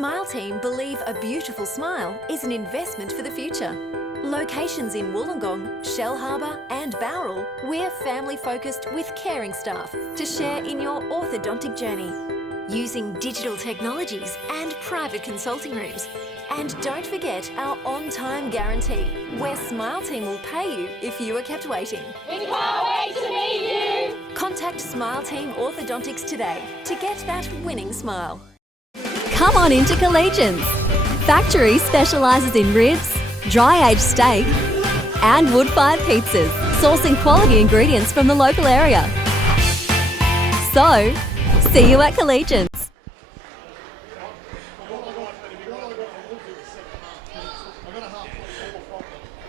Smile Team believe a beautiful smile is an investment for the future. Locations in Wollongong, Shellharbour and Thirroul, we're family-focused with caring staff to share in your orthodontic journey. Using digital technologies and private consulting rooms. And don't forget our on-time guarantee, where Smile Team will pay you if you are kept waiting. We can't wait to meet you! Contact Smile Team Orthodontics today to get that winning smile. Come on into Collegians. Factory specialises in ribs, dry-aged steak and wood-fired pizzas, sourcing quality ingredients from the local area. So, see you at Collegians.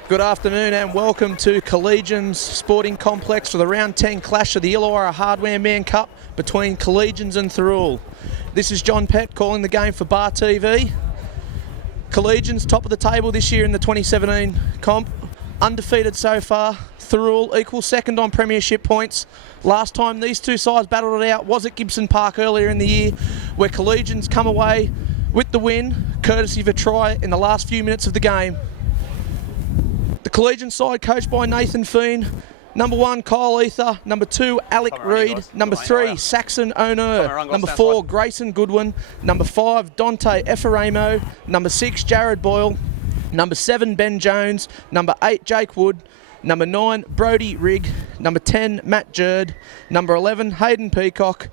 Good afternoon and welcome to Collegians Sporting Complex for the round 10 clash of the Illawarra Hardware Man Cup between Collegians and Thirroul. This is John Pett calling the game for Bar TV. Collegians top of the table this year in the 2017 comp, undefeated so far. Thirroul equal second on premiership points. Last time these two sides battled it out was at Gibson Park earlier in the year, where Collegians come away with the win, courtesy of a try in the last few minutes of the game. The Collegian side coached by Nathan Feen, number 1 Kyle Ether, number 2 Alec Reid, number 3 Saxon O'Neill, number 4 Grayson Goodwin, number 5 Dante Ephraimo, number 6 Jared Boyle, number 7 Ben Jones, number 8 Jake Wood, number 9 Brody Rigg, number 10 Matt Jerd, number 11 Hayden Peacock,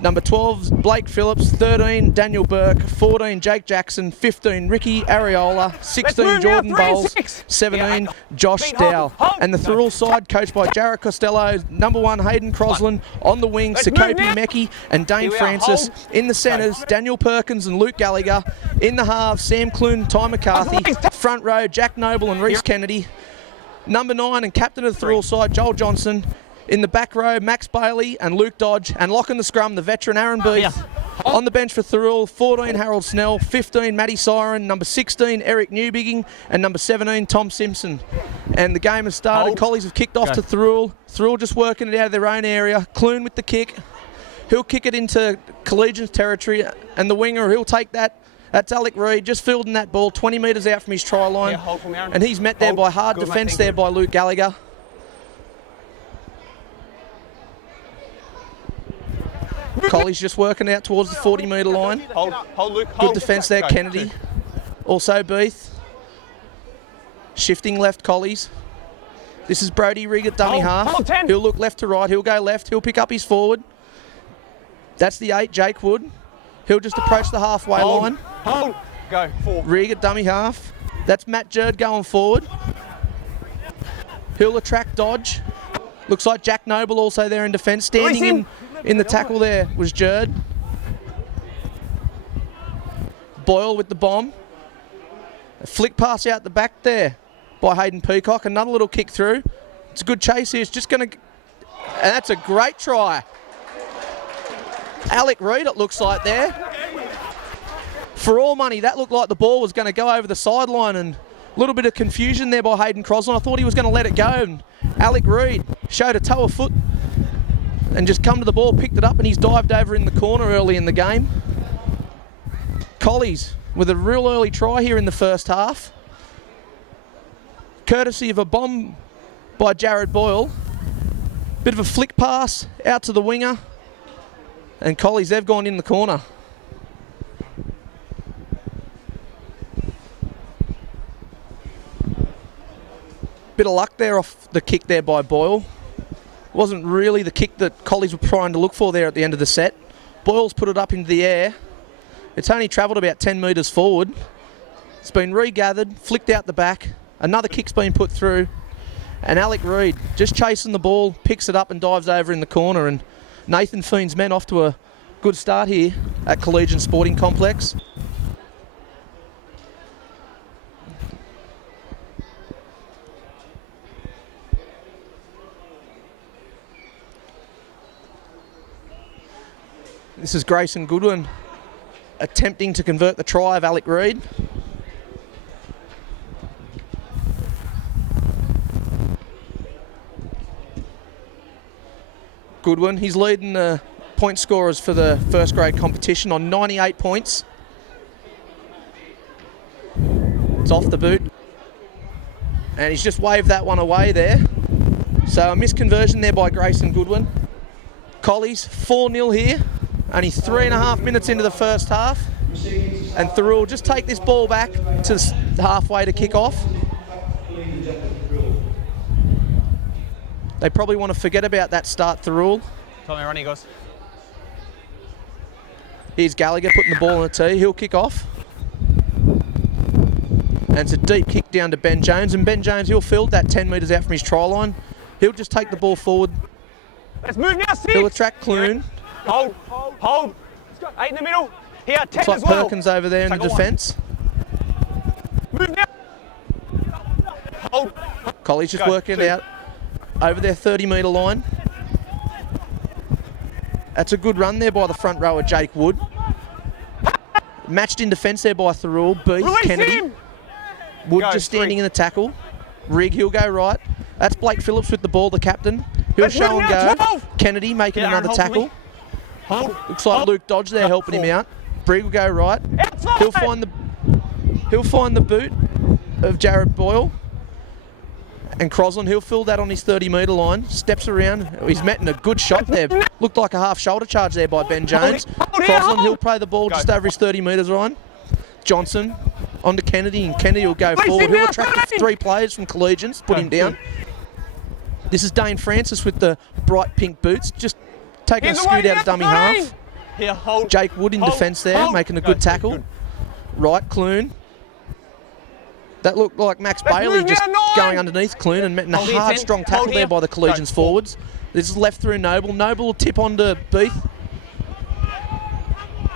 number 12 Blake Phillips, 13 Daniel Burke, 14 Jake Jackson, 15 Ricky Areola, 16 Jordan Bowles, 17 Josh Dow. And the Thirroul side coached by Jared Costello, number 1 Hayden Crosland, on the wing Sakopi Mecki and Dane Francis. In the centres, Daniel Perkins and Luke Gallagher. In the halves, Sam Clune, Ty McCarthy. Front row, Jack Noble and Reece Kennedy. Number 9 and captain of the Thirroul side, Joel Johnson. In the back row, Max Bailey and Luke Dodge, and locking the scrum, the veteran Aaron Beath. On the bench for Thirroul, 14 Harold Snell, 15 Matty Siren, number 16 Eric Newbigging, and number 17 Tom Simpson. And the game has started. Collies have kicked off to Thirroul. Thirroul just working it out of their own area. Clune with the kick. He'll kick it into Collegians territory, and the winger, he'll take that. That's Alec Reid, just fielding that ball 20 metres out from his try line. And he's met there by hard defence there by Luke Gallagher. Colley's just working out towards the 40-metre line. Good defence there, Kennedy. Also Beath. Shifting left, Collies. This is Brody Rigg at dummy half. He'll look left to right. He'll go left. He'll pick up his forward. That's the 8, Jake Wood. He'll just approach the halfway line. Go forward. Rigg at dummy half. That's Matt Jerd going forward. He'll attract Dodge. Looks like Jack Noble also there in defence. Standing in the tackle there was Jerd. Boyle with the bomb. A flick pass out the back there by Hayden Peacock. Another little kick through. It's a good chase here. It's just going to... And that's a great try. Alec Reid, it looks like there. For all money, that looked like the ball was going to go over the sideline, and a little bit of confusion there by Hayden Crosland. I thought he was going to let it go, and Alec Reid showed a toe of foot and just come to the ball, picked it up, and he's dived over in the corner early in the game. Collies with a real early try here in the first half. Courtesy of a bomb by Jared Boyle. Bit of a flick pass out to the winger. And Collies, they've gone in the corner. Bit of luck there off the kick there by Boyle. Wasn't really the kick that Collies were trying to look for there at the end of the set. Boyle's put it up into the air. It's only travelled about 10 metres forward. It's been regathered, flicked out the back. Another kick's been put through. And Alec Reid just chasing the ball, picks it up and dives over in the corner. And Nathan Feen's men off to a good start here at Collegian Sporting Complex. This is Grayson Goodwin attempting to convert the try of Alec Reid. Goodwin, he's leading the point scorers for the first grade competition on 98 points. off the boot. And he's just waved that one away there. So a misconversion there by Grayson Goodwin. Collies 4-0 here. Only 3.5 minutes into the first half. And Thirroul just take this ball back to halfway to kick off. They probably want to forget about that start, Thirroul. Tell me, Ronnie goes. Here's Gallagher putting the ball on the tee. He'll kick off. And it's a deep kick down to Ben Jones. And Ben Jones, he'll field that 10 metres out from his try line. He'll just take the ball forward. Let's move now, 6. He'll attract Clune. Hold. Let's go. 8 in the middle. Here, 10 Looks like as well. Perkins over there in the Take a defence. Move now. Hold. Colley's just Go, working 2. it out over their 30-metre line. That's a good run there by the front rower, Jake Wood. Matched in defence there by Thirroul. Beef, Release Kennedy. him. Wood Go, just 3. standing in the tackle. Rig, he'll go right. That's Blake Phillips with the ball, the captain. He'll Let's show move and now, go. 12. Kennedy making Yeah, Aaron, another hold for me. tackle. Hold. Looks like Hold. Luke Dodge there helping him out. Brig will go right. Outside. He'll find the boot of Jared Boyle. And Crosland, he'll fill that on his 30-metre line. Steps around. He's met in a good shot there. Looked like a half shoulder charge there by Ben Jones. Hold it, Crosland, hold. he'll play the ball Go. just over his 30 metres line. Johnson onto Kennedy, and Kennedy will go Release forward. him He'll now, attract Dane. 3 players from Collegians, put Go, him down. 2. This is Dane Francis with the bright pink boots, just taking a He's scoot away out of now, dummy Dane. half. Here, hold. Jake Wood in Hold. defence there, Hold. making a Go, good 2. tackle. Good. Right, Clune. That looked like Max Let's Bailey move just now, 9. going underneath Clune and metting a Hold here, hard, 10. strong tackle Hold there here. by the Collegians Go, 4. forwards. This is left through Noble. Noble will tip onto Beath.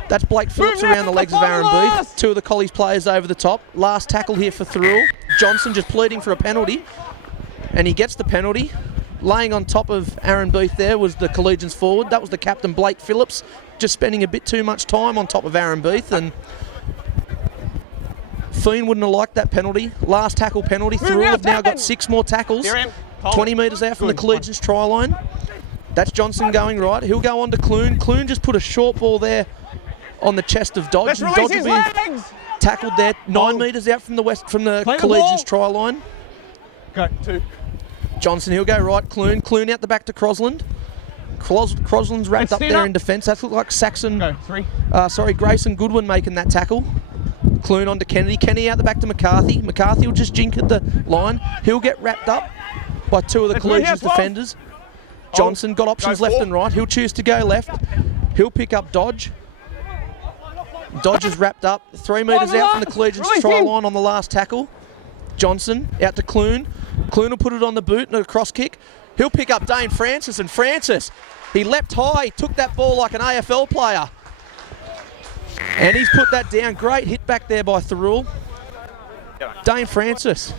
That's Blake Phillips now, around the legs of Aaron Thomas. Beath. 2 of the Collies players over the top. Last tackle here for Thirroul. Johnson just pleading for a penalty. And he gets the penalty. Laying on top of Aaron Beath there was the Collegians forward. That was the captain, Blake Phillips, just spending a bit too much time on top of Aaron Beath. And Fiend wouldn't have liked that penalty. Last tackle penalty. Move Thirroul now, have now got Tappen. 6 more tackles. Here, Em. Hold 20 it. metres out from the Good. Collegians try line. That's Johnson going right. He'll go on to Clune. Clune just put a short ball there on the chest of Dodge. Let's And release Dodge his will be legs. tackled there 9 Hold. metres out from the Play the Collegians ball. try line. Go, 2. Johnson, he'll go right. Clune out the back to Crosland. Crosland's wrapped Let's up stand there up. in defence. That looked like Saxon. Go, 3. Grayson Goodwin making that tackle. Clune onto Kennedy. Kennedy out the back to McCarthy. McCarthy will just jink at the line. He'll get wrapped up by 2 of the Let's move Collegians here, 12. defenders. Johnson got options Go, left 4. and right. He'll choose to go left. He'll pick up Dodge. Dodge is wrapped up. 3 metres out from the Collegians Release try him. line on the last tackle. Johnson out to Clune. Clune will put it on the boot and a cross kick. He'll pick up Dane Francis, and Francis, he leapt high, he took that ball like an AFL player. And he's put that down. Great hit back there by Thirroul. Dane Francis,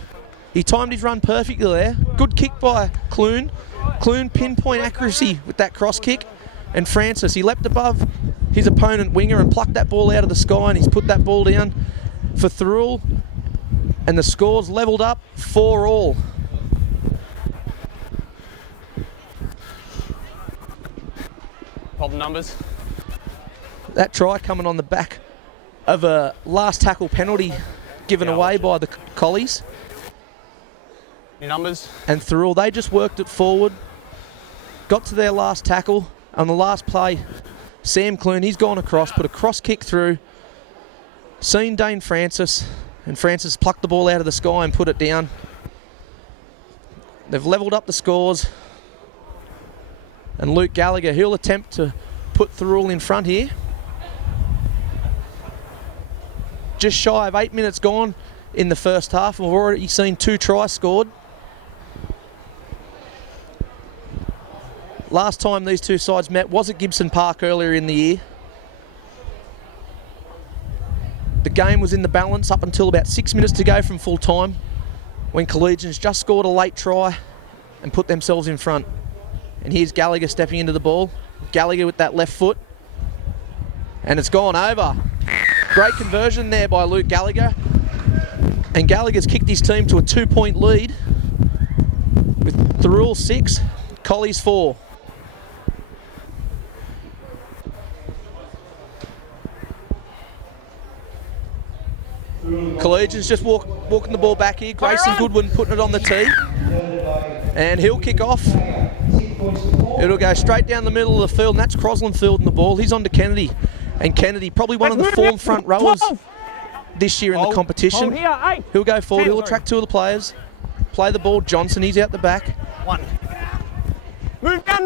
he timed his run perfectly there. Good kick by Clune. Clune pinpoint accuracy with that cross kick. And Francis, he leapt above his opponent winger and plucked that ball out of the sky, and he's put that ball down for Thirroul. And the score's levelled up 4-all. Hold the numbers. That try coming on the back of a last tackle penalty given away by the Collies. Your numbers. And Thirroul, they just worked it forward, got to their last tackle. On the last play, Sam Clune, he's gone across, put a cross kick through, seen Dane Francis, and Francis plucked the ball out of the sky and put it down. They've levelled up the scores. And Luke Gallagher, he'll attempt to put Thirroul in front here. Just shy of 8 minutes gone in the first half. We've already seen 2 tries scored. Last time these 2 sides met was at Gibson Park earlier in the year. The game was in the balance up until about 6 minutes to go from full time, when Collegians just scored a late try and put themselves in front. And here's Gallagher stepping into the ball. Gallagher with that left foot. And it's gone over. Great conversion there by Luke Gallagher. And Gallagher's kicked his team to a 2-point lead with Thirroul 6, Collies 4. Thirroul Collegians just walking the ball back here. Grayson Goodwin putting it on the tee. And he'll kick off. It'll go straight down the middle of the field, and that's Crosland fielding the ball. He's on to Kennedy. And Kennedy, probably one of the form front rowers this year in the competition. He'll go forward, he'll attract two of the players. Play the ball, Johnson, he's out the back. One. Move down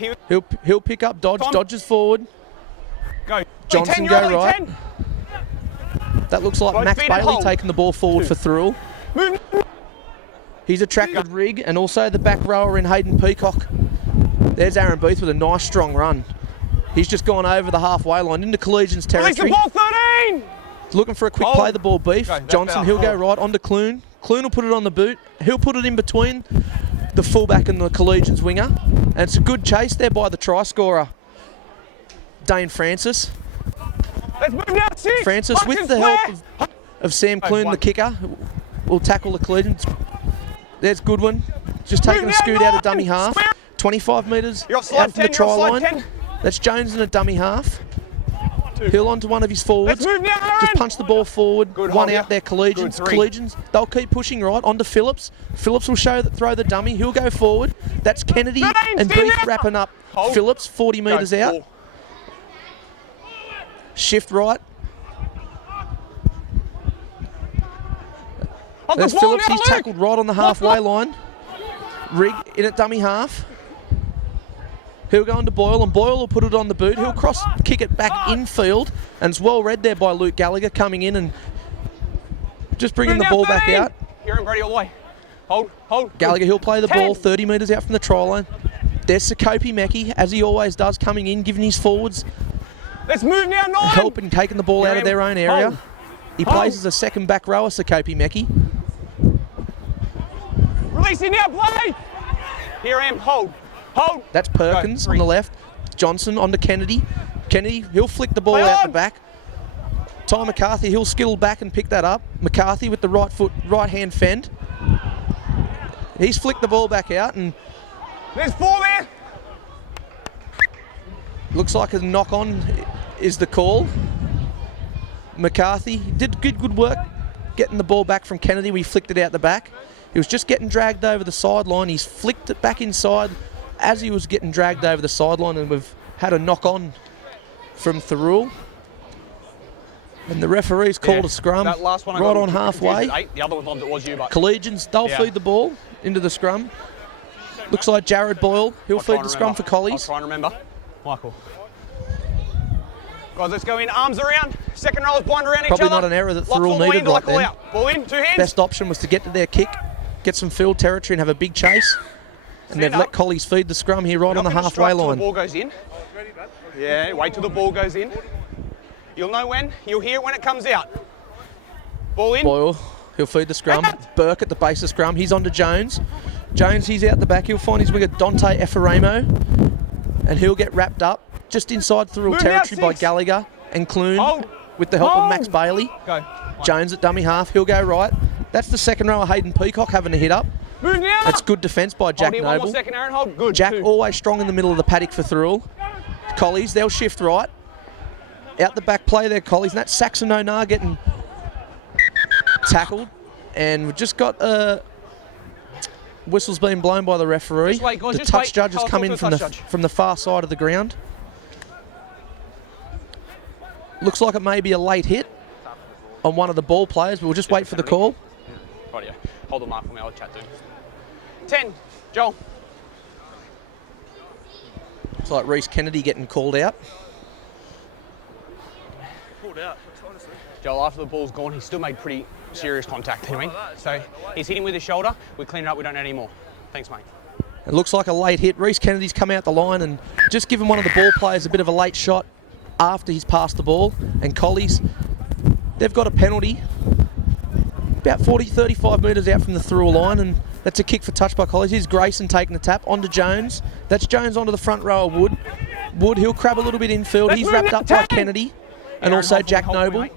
9. He'll pick up Dodge, dodges forward. Go. Johnson 10, go right. 10. That looks like Both Max feet and Bailey hold. taking the ball forward for Thirroul. Move. He's attracted Rig and also the back rower in Hayden Peacock. There's Aaron Booth with a nice strong run. He's just gone over the halfway line into Collegians Release the territory. ball, 13. Looking for a quick Hold. play the ball, Beef. Go, that's Johnson, better. he'll go Hold. right onto Clune. Clune will put it on the boot. He'll put it in between the fullback and the Collegians winger. And it's a good chase there by the try scorer, Dane Francis. Let's move down 6. Francis, Box with and the square. help of Sam Clune, the one. kicker, will tackle the Collegians. There's Goodwin, just taking a Move scoot down out of dummy 9. half. Square. 25 metres You're out offside from the 10, try you're offside line. 10. That's Jones in a dummy half. He'll onto one of his forwards. Let's move now, Aaron. Just punch the ball forward. Good, One hold out ya. there, Collegians. Good, 3. Collegians, they'll keep pushing right onto Phillips. Phillips will throw the dummy. He'll go forward. That's Kennedy 13, and stand Beef out. wrapping up Hold. Phillips, 40 Go, metres out. 4. Shift right. Hold the There's ball, Phillips. now, He's Luke. tackled right on the halfway line. Rig in at dummy half. He'll go into Boyle, and Boyle will put it on the boot. He'll cross kick it back infield, and it's well read there by Luke Gallagher coming in and just bringing the Move ball down back 13. out. Here and Brady all the way. Hold. Gallagher, he'll play the 10. ball 30 metres out from the try line. There's Sakopi Mecki, as he always does, coming in, giving his forwards Let's move now 9. help and taking the ball out of their own area. Hold. He Hold. plays as a second back rower, Sakopi Mecki. Releasing now, play. Here I am. Hold. That's Perkins Go, on 3. the left. Johnson onto Kennedy. Kennedy, he'll flick the ball Play out on. the back. Ty McCarthy, he'll skittle back and pick that up. McCarthy with the right foot, right hand fend. He's flicked the ball back out and There's 4 there. looks like a knock on is the call. McCarthy did good work getting the ball back from Kennedy. We flicked it out the back. He was just getting dragged over the sideline. He's flicked it back inside as he was getting dragged over the sideline, and we've had a knock on from Thirroul. And the referee's called a scrum That last one I right got on confused halfway. at 8. The other one was you, but Collegians, they'll Yeah. feed the ball into the scrum. Looks like Jared Boyle, he'll I'll try feed and the scrum remember. for Collies. I'll try and remember. Michael. Guys, let's go in. Arms around. Second rollers bind around each Probably other. not an error that Locks Thirroul all the way needed into right lock all then. out. Ball in, 2 hands. Best option was to get to their kick, get some field territory and have a big chase. And they've Stand let up. Collies feed the scrum here right We're on the not gonna halfway strike till line. The ball goes in. Yeah, wait till the ball goes in. You'll know when. You'll hear it when it comes out. Ball in. Boyle, he'll feed the scrum. Burke at the base of scrum. He's on to Jones. Jones, he's out the back. He'll find his winger Dante Ephraimo. And he'll get wrapped up just inside Thirroul Move territory now, by 6. Gallagher and Clune Hold. with the help of Hold. Max Bailey. Go. Jones at dummy half. He'll go right. That's the second rower, Hayden Peacock, having a hit up. Move now. That's good defence by Jack Hold here, one Noble. more second, Aaron. Hold. Good. Jack 2. always strong in the middle of the paddock for Thirroul. Collies, they'll shift right. Out the back play there, Collies. And that's Saxon Onar getting tackled. And we've just got whistles being blown by the referee. Just wait, guys, The just touch wait. judge has I'll come talk in to from the the touch judge. from the far side of the ground. Looks like it may be a late hit on one of the ball players, but we'll just wait for the call. Right, yeah. Hold the mark for me. I'll chat to him. 10. Joel. It's like Reece Kennedy getting called out. Joel, after the ball's gone, he still made pretty serious contact. You know what I mean? So he's hitting with his shoulder. We clean it up. We don't need any more. Thanks, mate. It looks like a late hit. Reece Kennedy's come out the line and just given one of the ball players a bit of a late shot after he's passed the ball. And Collies, they've got a penalty about 35 metres out from the Thirroul line, and that's a kick for touch by Collies. Here's Grayson taking the tap onto Jones. That's Jones onto the front row of Wood. Wood, he'll crab a little bit infield. Let's He's move wrapped it up to by 10. Kennedy and Aaron, also hold Jack for me, Noble. mate.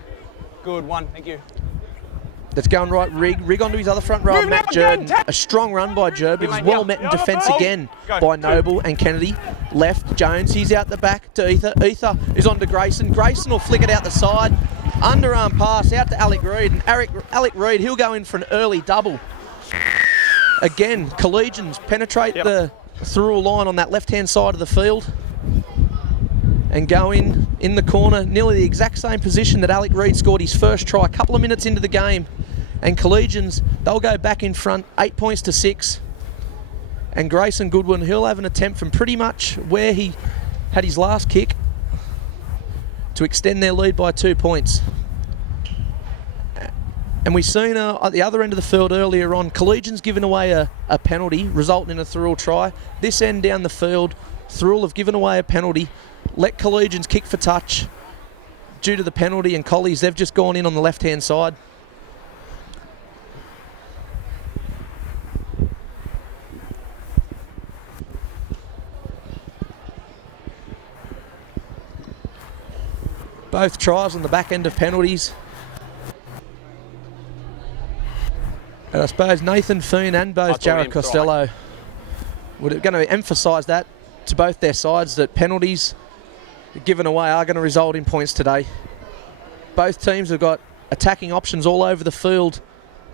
Good one. Thank you. That's going right. Rig onto his other front row, Move Matt now, again, Jurden. tap. A strong run by Jerb. It was mate, well now. met in Yeah, defence hold. again Go. by 2. Noble and Kennedy. Left, Jones, he's out the back to Ether. Ether is on to Grayson. Grayson will flick it out the side. Underarm pass out to Alec Reid, and Alec Reid, he'll go in for an early double. Again, Collegians penetrate the Thirroul line on that left-hand side of the field and go in the corner, nearly the exact same position that Alec Reid scored his first try a couple of minutes into the game. And Collegians, they'll go back in front, 8 points to 6. And Grayson Goodwin, he'll have an attempt from pretty much where he had his last kick to extend their lead by 2 points. And we've seen at the other end of the field earlier on, Collegians given away a penalty, resulting in a Thirroul try. This end down the field, Thirroul have given away a penalty, let Collegians kick for touch due to the penalty, and Collies, they've just gone in on the left-hand side. Both tries on the back end of penalties. And I suppose Nathan Foon and both Jared Costello were going to emphasise that to both their sides, that penalties given away are going to result in points today. Both teams have got attacking options all over the field.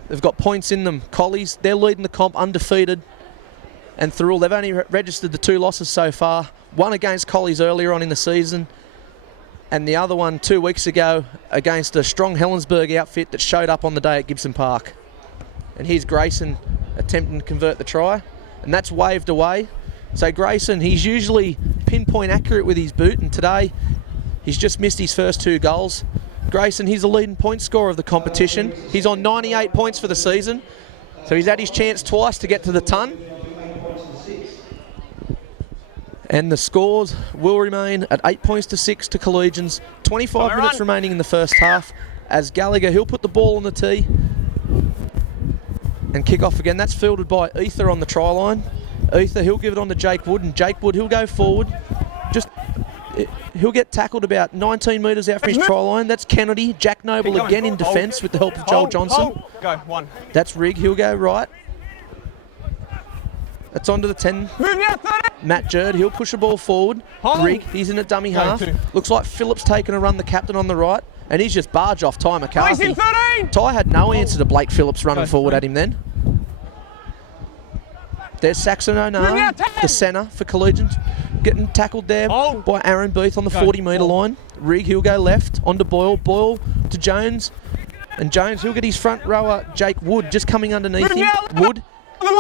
They've got points in them. Collies, they're leading the comp undefeated. And Thirroul, they've only registered the 2 losses so far. One against Collies earlier on in the season, and the other one 2 weeks ago against a strong Helensburgh outfit that showed up on the day at Gibson Park. And here's Grayson attempting to convert the try, and that's waved away. So Grayson, he's usually pinpoint accurate with his boot, and today he's just missed his first 2 goals. Grayson, he's the leading point scorer of the competition. He's on 98 points for the season, so he's had his chance twice to get to the ton. And the scores will remain at 8 points to 6 to Collegians. 25 minutes remaining in the first half, as Gallagher, he'll put the ball on the tee and kick off again. That's fielded by Ether on the try line. Ether, he'll give it on to Jake Wood, and Jake Wood, he'll go forward. He'll get tackled about 19 metres out from his try line. That's Kennedy. Jack Noble again in defence with the help of Joel Johnson. Go, 1. That's Rigg, he'll go right. That's onto the 10. Matt Jerd, he'll push the ball forward. Rigg, he's in a dummy half. Looks like Phillips taking a run, the captain on the right, and he's just barged off Ty McCarthy. Ty had no answer to Blake Phillips running forward at him then. There's Saxon O'Neill, the centre for Collegians, getting tackled there by Aaron Booth on the 40-metre line. Rigg, he'll go left, onto Boyle. Boyle to Jones, and Jones, he'll get his front rower, Jake Wood, just coming underneath him. Wood,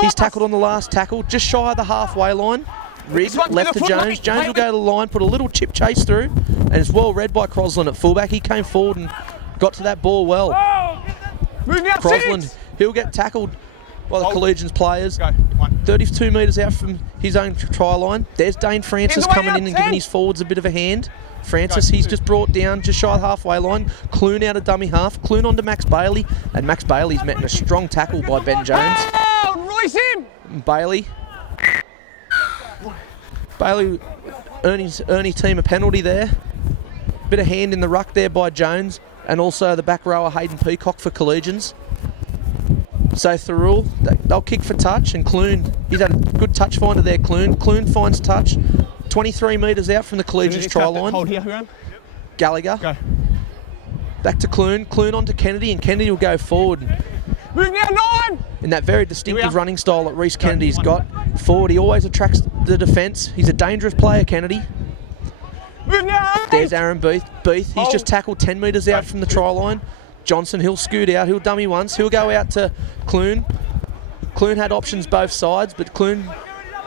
he's tackled on the last tackle, just shy of the halfway line. Rigg, left to Jones. Jones will go to the line, put a little chip chase through, and it's well read by Crosland at fullback. He came forward and got to that ball well. Crosland, he'll get tackled by the Collegians players. 32 metres out from his own try line. There's Dane Francis coming in and giving his forwards a bit of a hand. Francis, he's just brought down just shy of the halfway line. Clune out of dummy half. Clune onto Max Bailey, and Max Bailey's met in a strong tackle by Ben Jones. Release him! Bailey earn his team a penalty there. Bit of hand in the ruck there by Jones, and also the back rower Hayden Peacock for Collegians. So Thirroul, they'll kick for touch, and Clune, he's had a good touch finder there, Clune. Clune finds touch, 23 metres out from the Collegians try line. Hold here, Graham. Gallagher. Go. Back to Clune. Clune onto Kennedy, and Kennedy will go forward. Move now, 9! In that very distinctive running style that Reece Kennedy's got. Forward, he always attracts the defence. He's a dangerous player, Kennedy. Move now, 8! There's Aaron Booth. He's just tackled 10 metres out from the try line. Johnson, he'll scoot out, he'll dummy once, he'll go out to Clune. Clune had options both sides, but Clune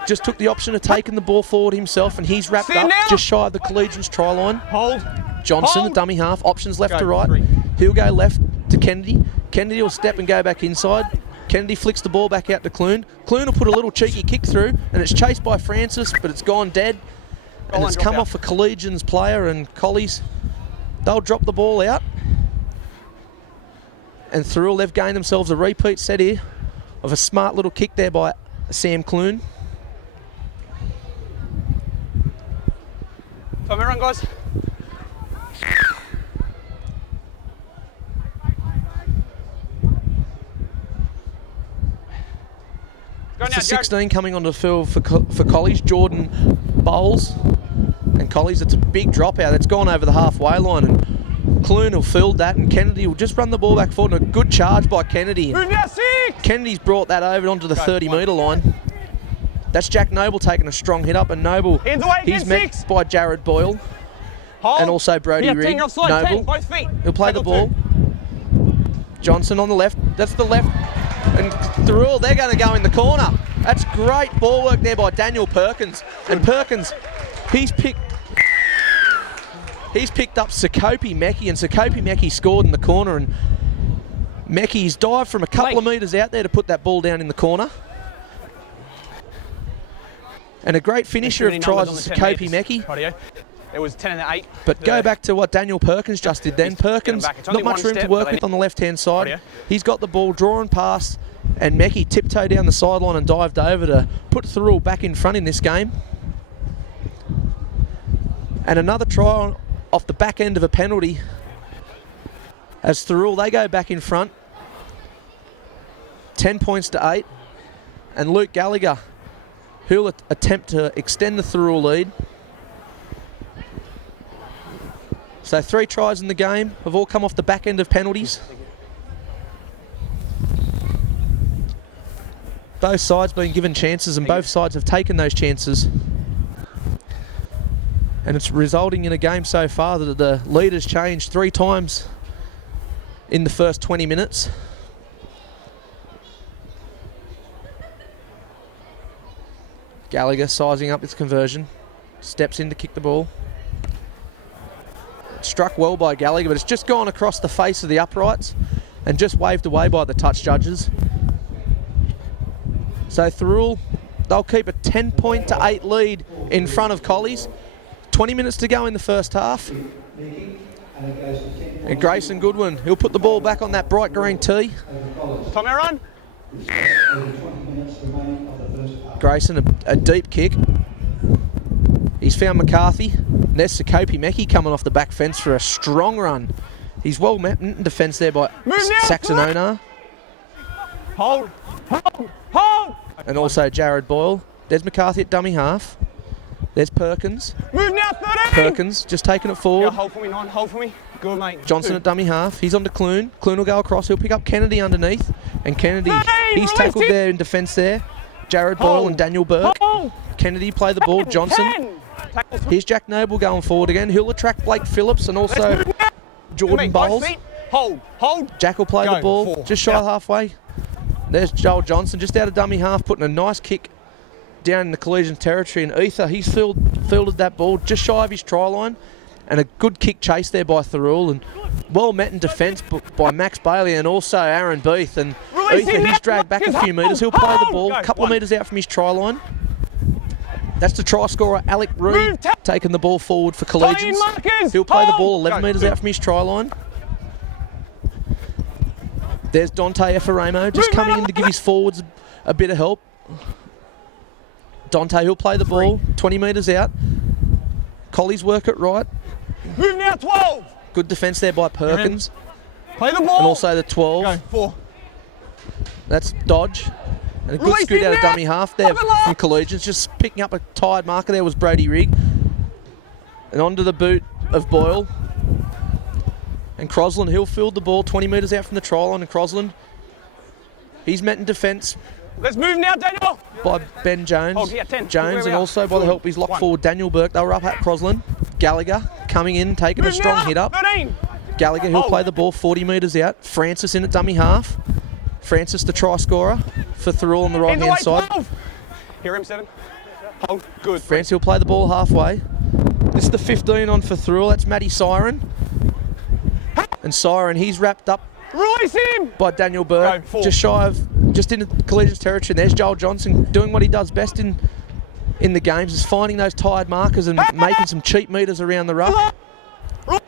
just took the option of taking the ball forward himself, and he's wrapped up just shy of the Collegians try line. Hold. Johnson, the dummy half, options left to right. He'll go left to Kennedy. Kennedy will step and go back inside. Kennedy flicks the ball back out to Clune. Clune will put a little cheeky kick through, and it's chased by Francis, but it's gone dead. And it's come off a Collegians player, and Collies, they'll drop the ball out. And Thirroul, they've gained themselves a repeat set here of a smart little kick there by Sam Clune. Time run, guys. It's the 16 coming onto the field for Collies, Jordan Bowles. And Collies, it's a big dropout. It's gone over the halfway line. And Clune will field that, and Kennedy will just run the ball back forward. And a good charge by Kennedy. Move now, 6. Kennedy's brought that over onto the 30-metre line. That's Jack Noble taking a strong hit up, and Noble, Hands away, he's again, met 6. by Jared Boyle. Hold. And also Brody Yeah, Rigg. 10 offside, Noble. 10, both feet. He'll play the Tackle ball. Johnson on the left. That's the left. And Thirroul, they're going to go in the corner. That's great ball work there by Daniel Perkins. And Perkins, he's picked up Sakopi Meki, and Sakopi Meki scored in the corner, and Meki's dived from a couple of metres out there to put that ball down in the corner. And a great finisher of tries is Sakopi Meki. It was 10 and 8. But go back to what Daniel Perkins just did then. Perkins, not much room to work with on the left-hand side. He's got the ball, drawing pass, and Meki tiptoed down the sideline and dived over to put Thirroul back in front in this game. And another try off the back end of a penalty. As Thirroul, they go back in front. 10 points to 8. And Luke Gallagher, who'll attempt to extend the Thirroul lead. So 3 tries in the game have all come off the back end of penalties. Both sides being given chances, and both sides have taken those chances. And it's resulting in a game so far that the lead has changed 3 times in the first 20 minutes. Gallagher sizing up its conversion. Steps in to kick the ball. Struck well by Gallagher, but it's just gone across the face of the uprights and just waved away by the touch judges. So Thirroul, they'll keep a 10 to 8 lead in front of Collies. 20 minutes to go in the first half. And Grayson Goodwin, he'll put the ball back on that bright green tee. Tommy, run. Grayson, a deep kick. He's found McCarthy. There's Sakopi Meki coming off the back fence for a strong run. He's well met in defence there by Saxon Onar. Hold, hold, hold. And also Jared Boyle. There's McCarthy at dummy half. There's Perkins. Move now, 13. Perkins just taking it forward. Yeah, hold for me, 9, hold for me. Good, mate. Johnson 2. at dummy half. He's on to Clune. Clune will go across. He'll pick up Kennedy underneath. And Kennedy, 13, he's tackled there in defence there. Jared Boyle and Daniel Burke. Hold. Kennedy play the ball. Johnson. 10. Here's Jack Noble going forward again. He'll attract Blake Phillips and also Jordan Bowles. Hold, hold. Jack will play the ball 4. just shy of halfway. There's Joel Johnson just out of dummy half, putting a nice kick down in the Collegians territory. And Ether, he's fielded that ball just shy of his try line. And a good kick chase there by Thirroul, and well met in defence by Max Bailey and also Aaron Beath. And Ether, he's dragged back a few metres. He'll play the ball a couple of metres out from his try line. That's the try scorer, Alec Reed, taking the ball forward for Collegians. He'll play the ball 11 metres out from his try line. There's Dante Efaremo just coming in to give his forwards a bit of help. Dante, he'll play the ball 20 metres out. Collies work it right. Move now, 12. Good defence there by Perkins. Play the ball. And also the 12. Go, 4. That's Dodge. And a good scoot out of dummy half there from Collegians. Just picking up a tired marker there was Brody Rigg. And onto the boot of Boyle. And Crosland, he'll field the ball 20 metres out from the try line. And Crosland, he's met in defence. Let's move now, Daniel. By Ben Jones. Hold here, 10. Jones, and also by the help of his lock forward Daniel Burke. They were up at Crosland. Gallagher coming in, taking a strong hit up. 13. Gallagher, he'll play the ball 40 metres out. Francis in at dummy half. Francis, the try scorer for Thirroul on the right-hand side. 12. Here, M7. Hold. Good. Francis, he'll play the ball halfway. This is the 15 on for Thirroul. That's Matty Siren. And Siren, he's wrapped up Release him. by Daniel Burke. Just shy of, just into Collegians territory. And there's Joel Johnson doing what he does best in the games, is finding those tired markers and making some cheap metres around the ruck.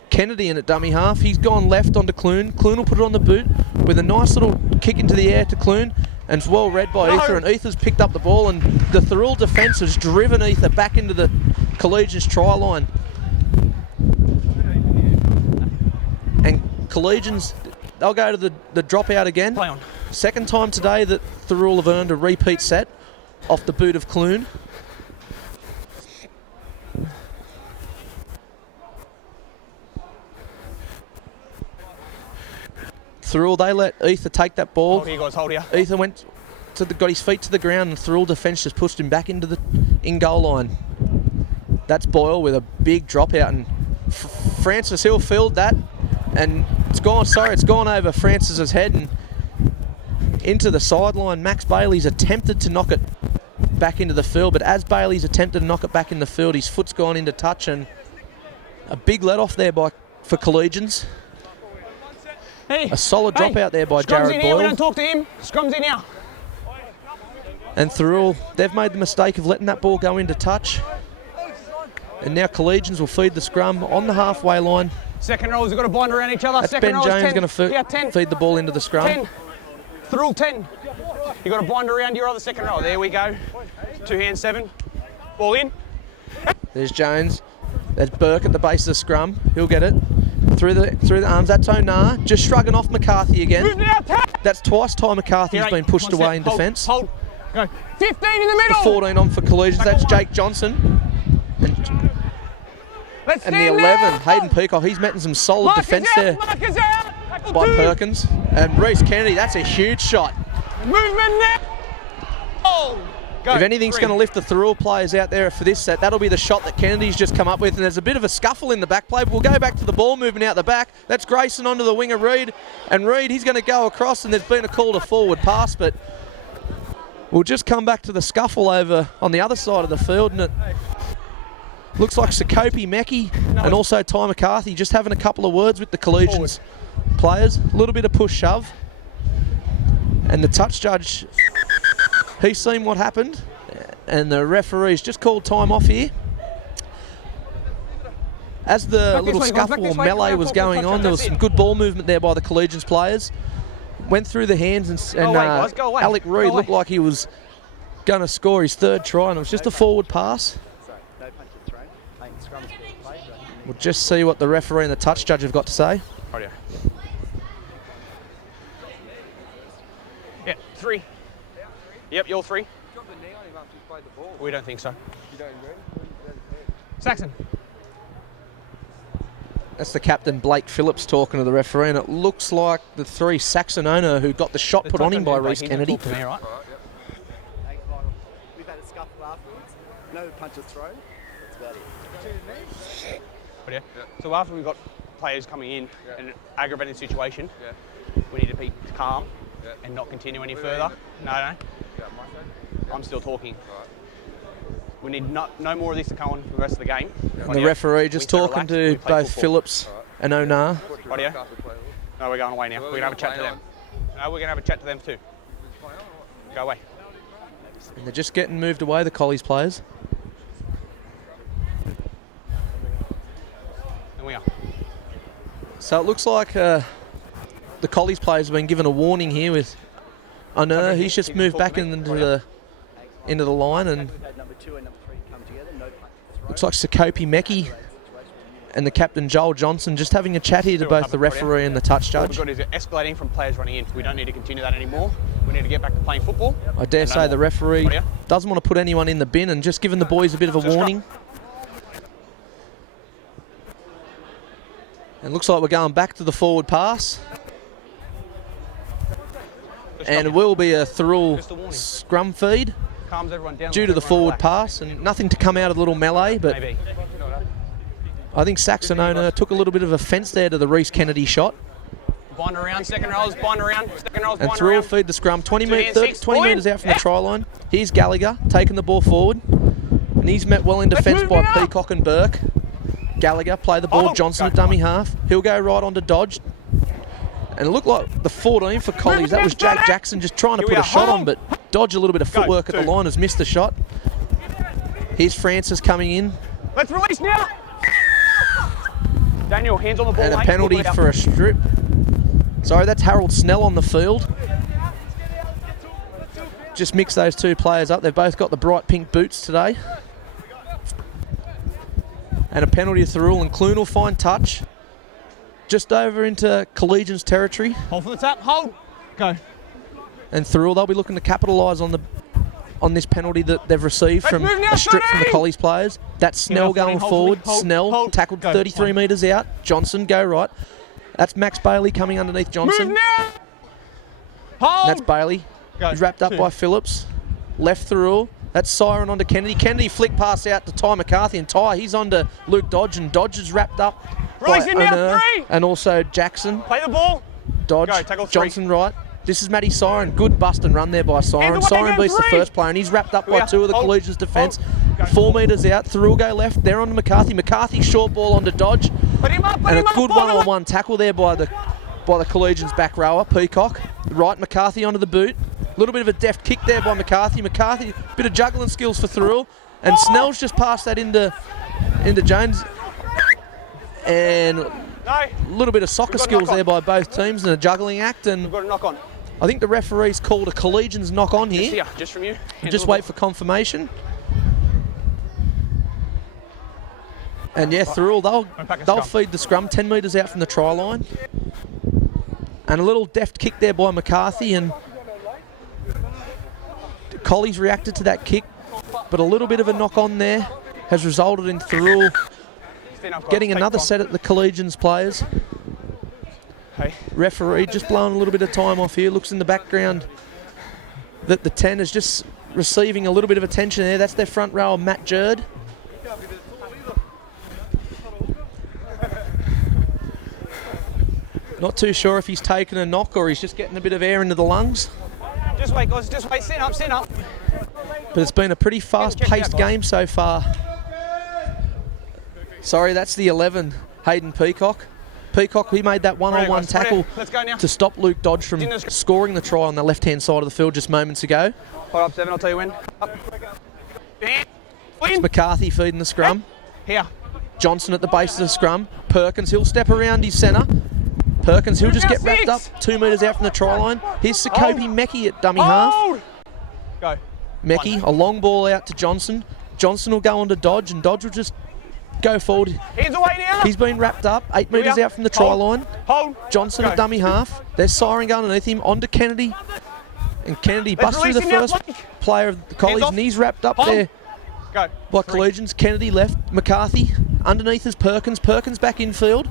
Kennedy in at dummy half. He's gone left onto Clune. Clune will put it on the boot with a nice little kick into the air to Clune. And it's well read by Ether. And Ether's picked up the ball. And the Thirroul defence has driven Ether back into the Collegians try line. And Collegians, they'll go to the dropout again. Play on. Second time today that Thirroul have earned a repeat set off the boot of Clune. Thirroul, they let Ether take that ball. Hold here, guys, hold here. Ether went got his feet to the ground, and Thirroul defence just pushed him back into the in-goal line. That's Boyle with a big dropout, and Francis Hill filled that, and it's gone over Francis's head and into the sideline. Max Bailey's attempted to knock it back into the field, but as Bailey's attempted to knock it back in the field, his foot's gone into touch, and a big let-off there for Collegians. Hey, a solid dropout there by Scrum's Jared in here, we Boyle. don't talk to him. Scrum's in here. And Thirroul, they've made the mistake of letting that ball go into touch. And now Collegians will feed the scrum on the halfway line. Second rows have got to bind around each other. That's Second Ben Jones going to feed the ball into the scrum. 10. Thirroul 10. You got to bind around your other second row. There we go. 2 hands 7. Ball in. There's Jones. There's Burke at the base of the scrum. He'll get it through the arms. That's O'Nar just shrugging off McCarthy again. Move now, That's twice Ty McCarthy's been pushed away in defence. Hold. Go. 15 in the middle. 14 on for Collegians. That's Jake Johnson. And the 11, Hayden Peacock, he's met in some solid defence there by Perkins. And Reece Kennedy, that's a huge shot. Movement now. Oh. Go. If anything's going to lift the Thirroul players out there for this set, that'll be the shot that Kennedy's just come up with. And there's a bit of a scuffle in the back play, but we'll go back to the ball movement out the back. That's Grayson onto the winger, Reid. And Reid, he's going to go across, and there's been a call to forward pass, but we'll just come back to the scuffle over on the other side of the field. And it looks like Sakopi Mecki and also Ty McCarthy just having a couple of words with the Collegians players. A little bit of push-shove. And the touch judge, he's seen what happened, and the referee's just called time off here. As the little scuffle or melee was going on, there was some good ball movement there by the Collegians players. Went through the hands, and Alec Reid looked like he was going to score his 3rd try, and it was just a forward pass. We'll just see what the referee and the touch judge have got to say. Right here. Yeah, 3. Yep, you're 3. We don't think so. Saxon. That's the captain, Blake Phillips, talking to the referee, and it looks like the 3 Saxon owner who got the shot put on him by Reece Kennedy. We've had a scuffle afterwards. No punches thrown. That's about it. Yeah. So after we've got players coming in in an aggravating situation, we need to be calm and not continue any further. No. I'm still talking. We need no more of this to come on for the rest of the game. And the referee just talking to both Phillips and O'Nar. Rightio? No, we're going away now. We're going to have a chat to them. No, we're going to have a chat to them too. Go away. And they're just getting moved away, the Collies players. And we are. So it looks like the Collies players have been given a warning here with O'Nar. He's just moved back into the line, and looks like Sakopi Mecki and the captain Joel Johnson just having a chat here to both the referee and the touch judge. What we've got is escalating from players running in. We don't need to continue that anymore. We need to get back to playing football. I dare say the referee doesn't want to put anyone in the bin and just giving the boys a bit of a warning. And looks like we're going back to the forward pass. And it will be a Thirroul scrum feed due to the forward pass, and nothing to come out of the little melee, but I think Saxon owner took a little bit of offence there to the Reece Kennedy shot. Bind around, second rows, bind around, second rows, and bind Thirroul around. feed the scrum 20 metres out from the try line. Here's Gallagher taking the ball forward, and he's met well in defence by Peacock and Burke. Gallagher play the ball, Johnson at dummy half. He'll go right onto Dodge. And it looked like the 14 for Collies. That was Jake Jackson just trying to put a shot on, but Dodge a little bit of footwork at the line, has missed the shot. Here's Francis coming in. Let's release now. Daniel, hands on the ball. And a penalty for a strip. Sorry, that's Harold Snell on the field. Just mix those 2 players up. They've both got the bright pink boots today. And a penalty to Thirroul, and Clune will find touch. Just over into Collegians territory. Hold for the tap, hold. Go. And Thirroul, they'll be looking to capitalise on this penalty that they've received from a strip from the Collies players. That's Snell going forward. Snell tackled 33 metres out. Johnson, go right. That's Max Bailey coming underneath Johnson. Move now! Hold! That's Bailey. Go. He's wrapped up 2. by Phillips. Left Thirroul. That's Siren onto Kennedy. Kennedy flick pass out to Ty McCarthy, and Ty, he's onto Luke Dodge, and Dodge is wrapped up Release by him now, Unner, 3! and also Jackson. Play the ball. Dodge, Go, tackle 3. Johnson right. This is Matty Siren. Good bust and run there by Siren. Either way, Siren go beats the 3. first player, and he's wrapped up Here we by are. 2 of the Hold. Collegians defence. Go. 4 metres out. Thirroul go left. They're onto McCarthy. McCarthy short ball onto Dodge. Put him up, put And him a up. good ball him up. one-on-one tackle there by the Collegians back rower, Peacock. Right, McCarthy onto the boot. A little bit of a deft kick there by McCarthy. McCarthy, bit of juggling skills for Thirroul. And Snell's just passed that into Jones. And No. a little bit of soccer We've got a skills knock on. there by both teams and a juggling act. And We've got a knock on. I think the referee's called a Collegians knock on Just here. here, just from you. Just wait for confirmation. And yeah, Thirroul, they'll feed the scrum 10 metres out from the try line. And a little deft kick there by McCarthy, and Collie's reacted to that kick, but a little bit of a knock on there has resulted in Thirroul getting another set at the Collegians players. Hey. Referee just blowing a little bit of time off here. Looks in the background that the 10 is just receiving a little bit of attention there. That's their front rower, Matt Jerd. Not too sure if he's taken a knock or he's just getting a bit of air into the lungs. Just wait, guys. Just wait. Stand up, stand up. But it's been a pretty fast-paced game so far. Sorry, that's the 11, Hayden Peacock. Peacock, he made that one-on-one tackle Let's go now. to stop Luke Dodge from scoring the try on the left-hand side of the field just moments ago. Hold up, 7. I'll tell you when. Up. Bam. It's Win. McCarthy feeding the scrum. Here. Johnson at the base of the scrum. Perkins, he'll step around his centre. Perkins, he'll just get wrapped up 2 metres out from the try line. Here's Sakopi Meckie at dummy half. Hold. Go. Meckie, a long ball out to Johnson. Johnson will go on to Dodge, and Dodge will just go forward. Hands away now. He's been wrapped up 8 Here we metres are. out from the try Hold. line. Hold. Johnson Go. at dummy half. There's Siren going underneath him, onto Kennedy. And Kennedy Let's busts through the release him now, first Blake. player of the Collegians, off. and he's wrapped up Hold. there Go. by 3. Collegians. Kennedy left. McCarthy underneath is Perkins. Perkins back infield.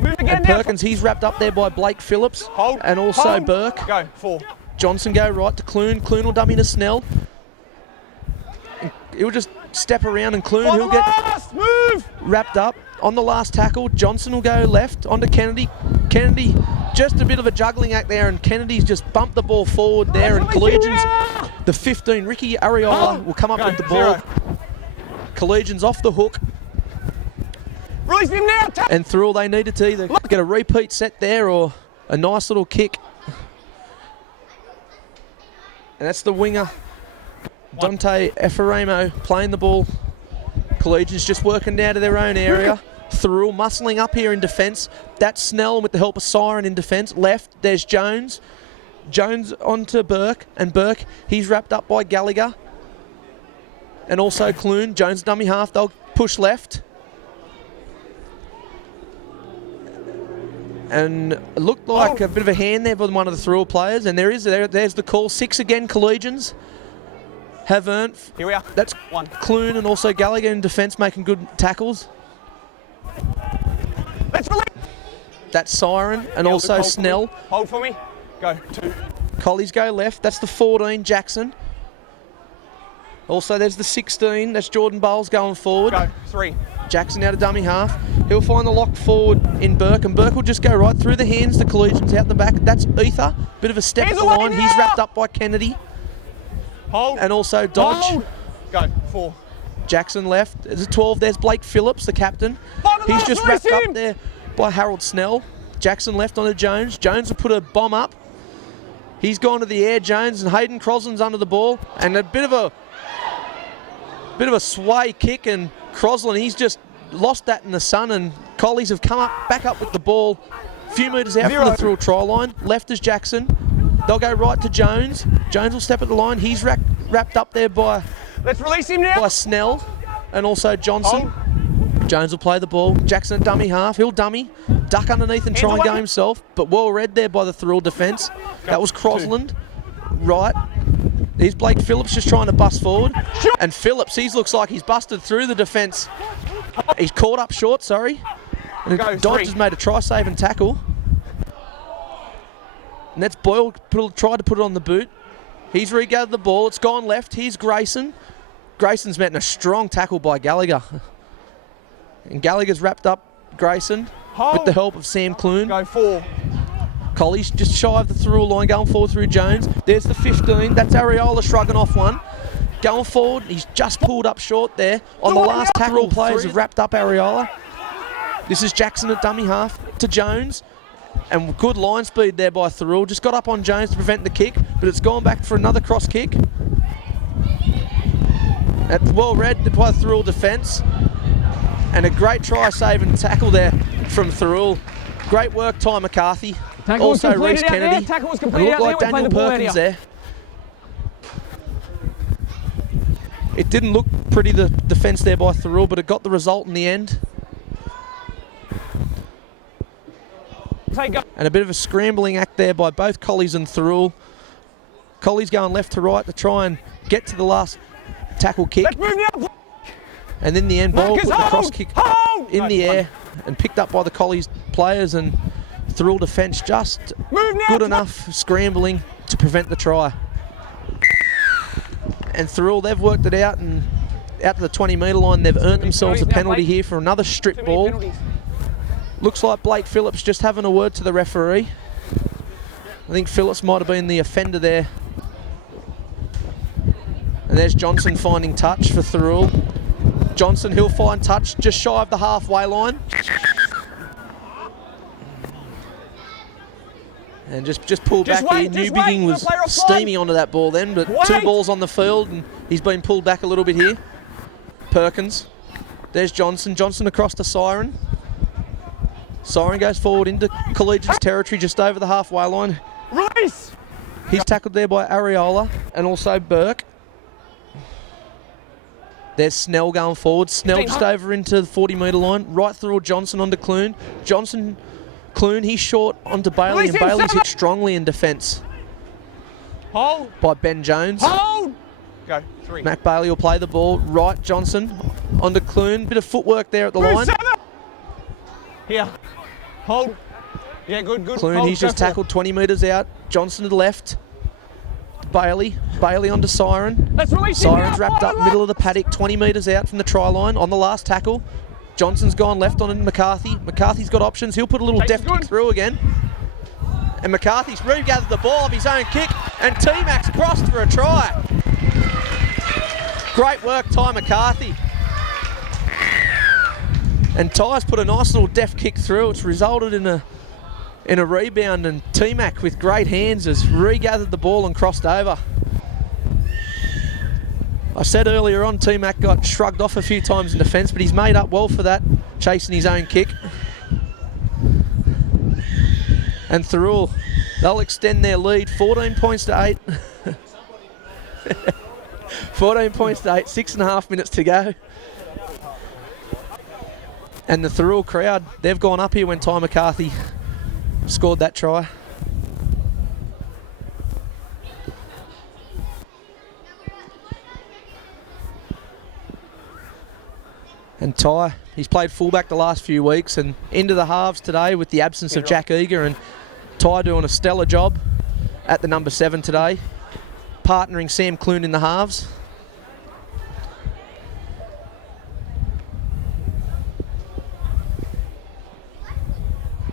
Move again And now. Perkins, he's wrapped up there by Blake Phillips. Hold. And also Hold. Burke. Go. 4. Johnson go right to Clune. Clune will dummy to Snell. And he'll just step around, and Clune, he'll get Last move. wrapped up on the last tackle. Johnson will go left onto Kennedy. Kennedy, just a bit of a juggling act there, and Kennedy's just bumped the ball forward there, and Collegians, the 15, Ricky Ariola, will come up Go. with the ball. 0. Collegians off the hook, Release him now. Tap. and Thirroul, they needed to either get a repeat set there or a nice little kick. And that's the winger, Dante Eferemo, playing the ball. Collegians just working down to their own area. Thirroul muscling up here in defence. That's Snell with the help of Siren in defence. Left, there's Jones. Jones onto Burke, and Burke, he's wrapped up by Gallagher. And also Clune. Jones dummy half, they'll push left. And it looked like a bit of a hand there from one of the Thirroul players, and there's the call. 6 again, Collegians have earned. Here we are. That's 1. Clune and also Gallagher in defence making good tackles. Let's release. That's Siren and Yeah, also hold for me. Snell. Hold for me. Go. 2. Collies go left. That's the 14, Jackson. Also, there's the 16. That's Jordan Bowles going forward. Go. 3. Jackson out of dummy half. He'll find the lock forward in Burke, and Burke will just go right through the hands. The Collegians out the back. That's Ether. Bit of a step Hands at the away line. now! He's wrapped up by Kennedy Hold. and also Dodge. Hold. Go. 4. Jackson left. There's a 12. There's Blake Phillips, the captain. Hold on, He's let's just release wrapped him. up there by Harold Snell. Jackson left onto Jones. Jones will put a bomb up. He's gone to the air, Jones, and Hayden Crosland's under the ball. And a bit of a sway kick, and Crosland, he's just lost that in the sun, and Collies have come back up with the ball a few metres out from the Thirroul try line. Left is Jackson. They'll go right to Jones. Jones will step at the line. He's wrapped up there by Let's release him now. Snell and also Johnson. Jones will play the ball. Jackson at dummy half. He'll dummy, duck underneath and try and go himself, but well read there by the Thirroul defence. That was Crosland. Right. Here's Blake Phillips just trying to bust forward. And Phillips, he looks like he's busted through the defence. He's caught up short, sorry. And Go, Dodge has made a try-saving tackle. And that's Boyle tried to put it on the boot. He's regathered the ball. It's gone left. Here's Grayson. Grayson's met in a strong tackle by Gallagher. And Gallagher's wrapped up Grayson with the help of Sam Clune. Go 4. Colley's just shy of the through line, going forward through Jones. There's the 15. That's Ariola shrugging off one. Going forward, he's just pulled up short there. On the last tackle, players have wrapped up Ariola. This is Jackson at dummy half to Jones. And good line speed there by Thirroul. Just got up on Jones to prevent the kick, but it's gone back for another cross kick. That's well read by the Thirroul defence. And a great try-saving tackle there from Thirroul. Great work, Ty McCarthy. Also Reece Kennedy. Tackle was And completed looked out like there. Daniel Perkins there. It didn't look pretty, the defence there by Thirroul, but it got the result in the end. And a bit of a scrambling act there by both Collies and Thirroul. Collies going left to right to try and get to the last tackle kick. And in the end, Boyle put the cross kick in the air and picked up by the Collies players, and Thirroul defence just good enough scrambling to prevent the try. And Thirroul, they've worked it out, and out to the 20-metre line, they've earned themselves a penalty here for another strip ball. Looks like Blake Phillips just having a word to the referee. I think Phillips might have been the offender there. And there's Johnson finding touch for Thirroul. Johnson, he'll find touch just shy of the halfway line. And just pulled back here. Newbigging was steamy onto that ball then, but 2 balls on the field and he's been pulled back a little bit here. Perkins. There's Johnson. Johnson across to Siren. Siren goes forward into Collegians territory just over the halfway line. Release! He's tackled there by Ariola and also Burke. There's Snell going forward. Snell just over into the 40-metre line. Right through Johnson onto Clune. Clune, he's short onto Bailey, and Bailey's hit strongly in defence. Hold. By Ben Jones. Hold. Go 3. Matt Bailey will play the ball. Right, Johnson onto Clune. Bit of footwork there at the line. Here. Hold. Yeah, good. Clune, hold. he's just tackled 20 metres out. Johnson to the left. Bailey onto Siren. Let's release Siren's wrapped up middle of the paddock, 20 metres out from the try line on the last tackle. Johnson's gone left on McCarthy. McCarthy's got options. He'll put a little deft kick through again. And McCarthy's regathered the ball of his own kick, and T-Max crossed for a try. Great work, Ty McCarthy. And Ty's put a nice little deft kick through. It's resulted in a rebound, and T-Mac with great hands has regathered the ball and crossed over. I said earlier on T-Mac got shrugged off a few times in defence, but he's made up well for that, chasing his own kick. And Thirroul, they'll extend their lead 14 points to 8. 14 points to 8, 6.5 minutes to go. And the Thirroul crowd, they've gone up here when Ty McCarthy scored that try. And Ty, he's played fullback the last few weeks and into the halves today with the absence of Jack Eager, and Ty doing a stellar job at the number 7 today, partnering Sam Clune in the halves.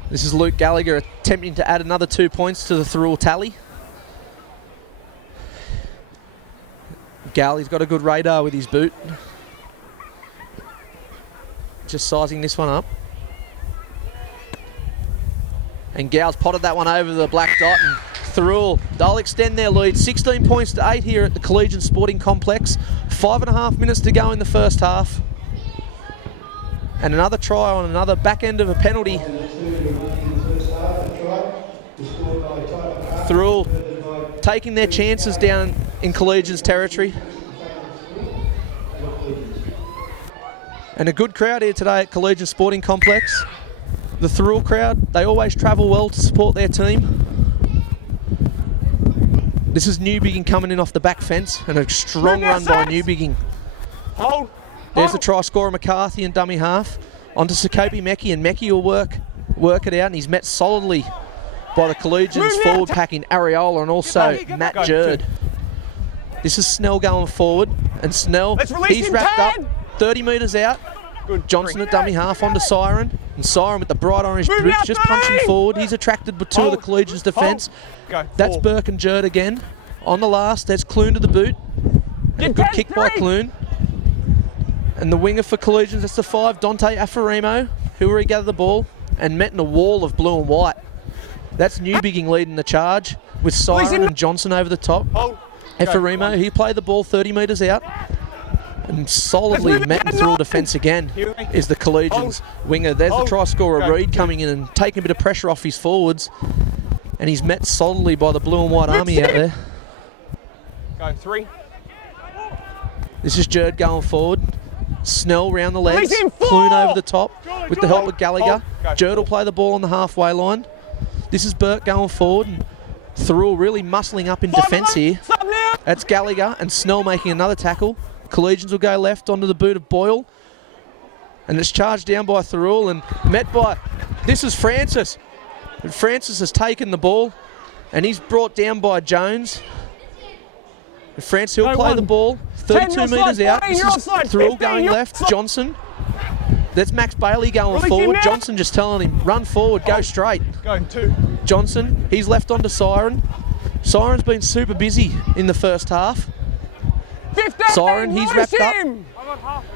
This is Luke Gallagher attempting to add another 2 points to the Thirroul tally. He's got a good radar with his boot. Just sizing this one up. And Gow's potted that one over the black dot, and Thirroul, they'll extend their lead 16 points to 8 here at the Collegians Sporting Complex. 5.5 minutes to go in the first half. And another try on another back end of a penalty. Thirroul taking their chances down in Collegians territory. And a good crowd here today at Collegians Sporting Complex. The Thirroul crowd, they always travel well to support their team. This is Newbigging coming in off the back fence, and a strong run by Newbigging. There's the try scorer, McCarthy, and dummy half. onto Sakopi Meki, and Meki will work it out, and he's met solidly by the Collegians forward pack in Areola and also Matt Jerd. This is Snell going forward, and Snell, he's wrapped up 30 metres out. Good. Johnson at dummy half onto Siren, and Siren with the bright orange boots just punching forward. He's attracted by two of the Collegians' defence. That's Burke and Jerd again. On the last, there's Clune to the boot. And a good kick by Clune. And the winger for Collegians, that's the 5, Dante Afarimo, who regathered the ball and met in a wall of blue and white. That's Newbigging leading the charge with Siren and Johnson over the top. Afarimo, he played the ball 30 metres out. And solidly met in Thirroul defence again is the Collegians winger. There's the try scorer Reed coming in and taking a bit of pressure off his forwards. And he's met solidly by the blue and white army out there. Go 3. This is Jerd going forward. Snell round the legs. Clune over the top with the help of Gallagher. Jerd will play the ball on the halfway line. This is Burke going forward. And Thirroul really muscling up in defence here. That's Gallagher and Snell making another tackle. Collegians will go left onto the boot of Boyle. And it's charged down by Thirroul and met by... This is Francis. And Francis has taken the ball and he's brought down by Jones. And Francis, he'll play the ball 32 metres out. This is Thirroul going left. Johnson. That's Max Bailey going forward. Johnson just telling him, run forward, go straight. Going 2. Johnson, he's left onto Siren. Siren's been super busy in the first half. Siren, he's wrapped up.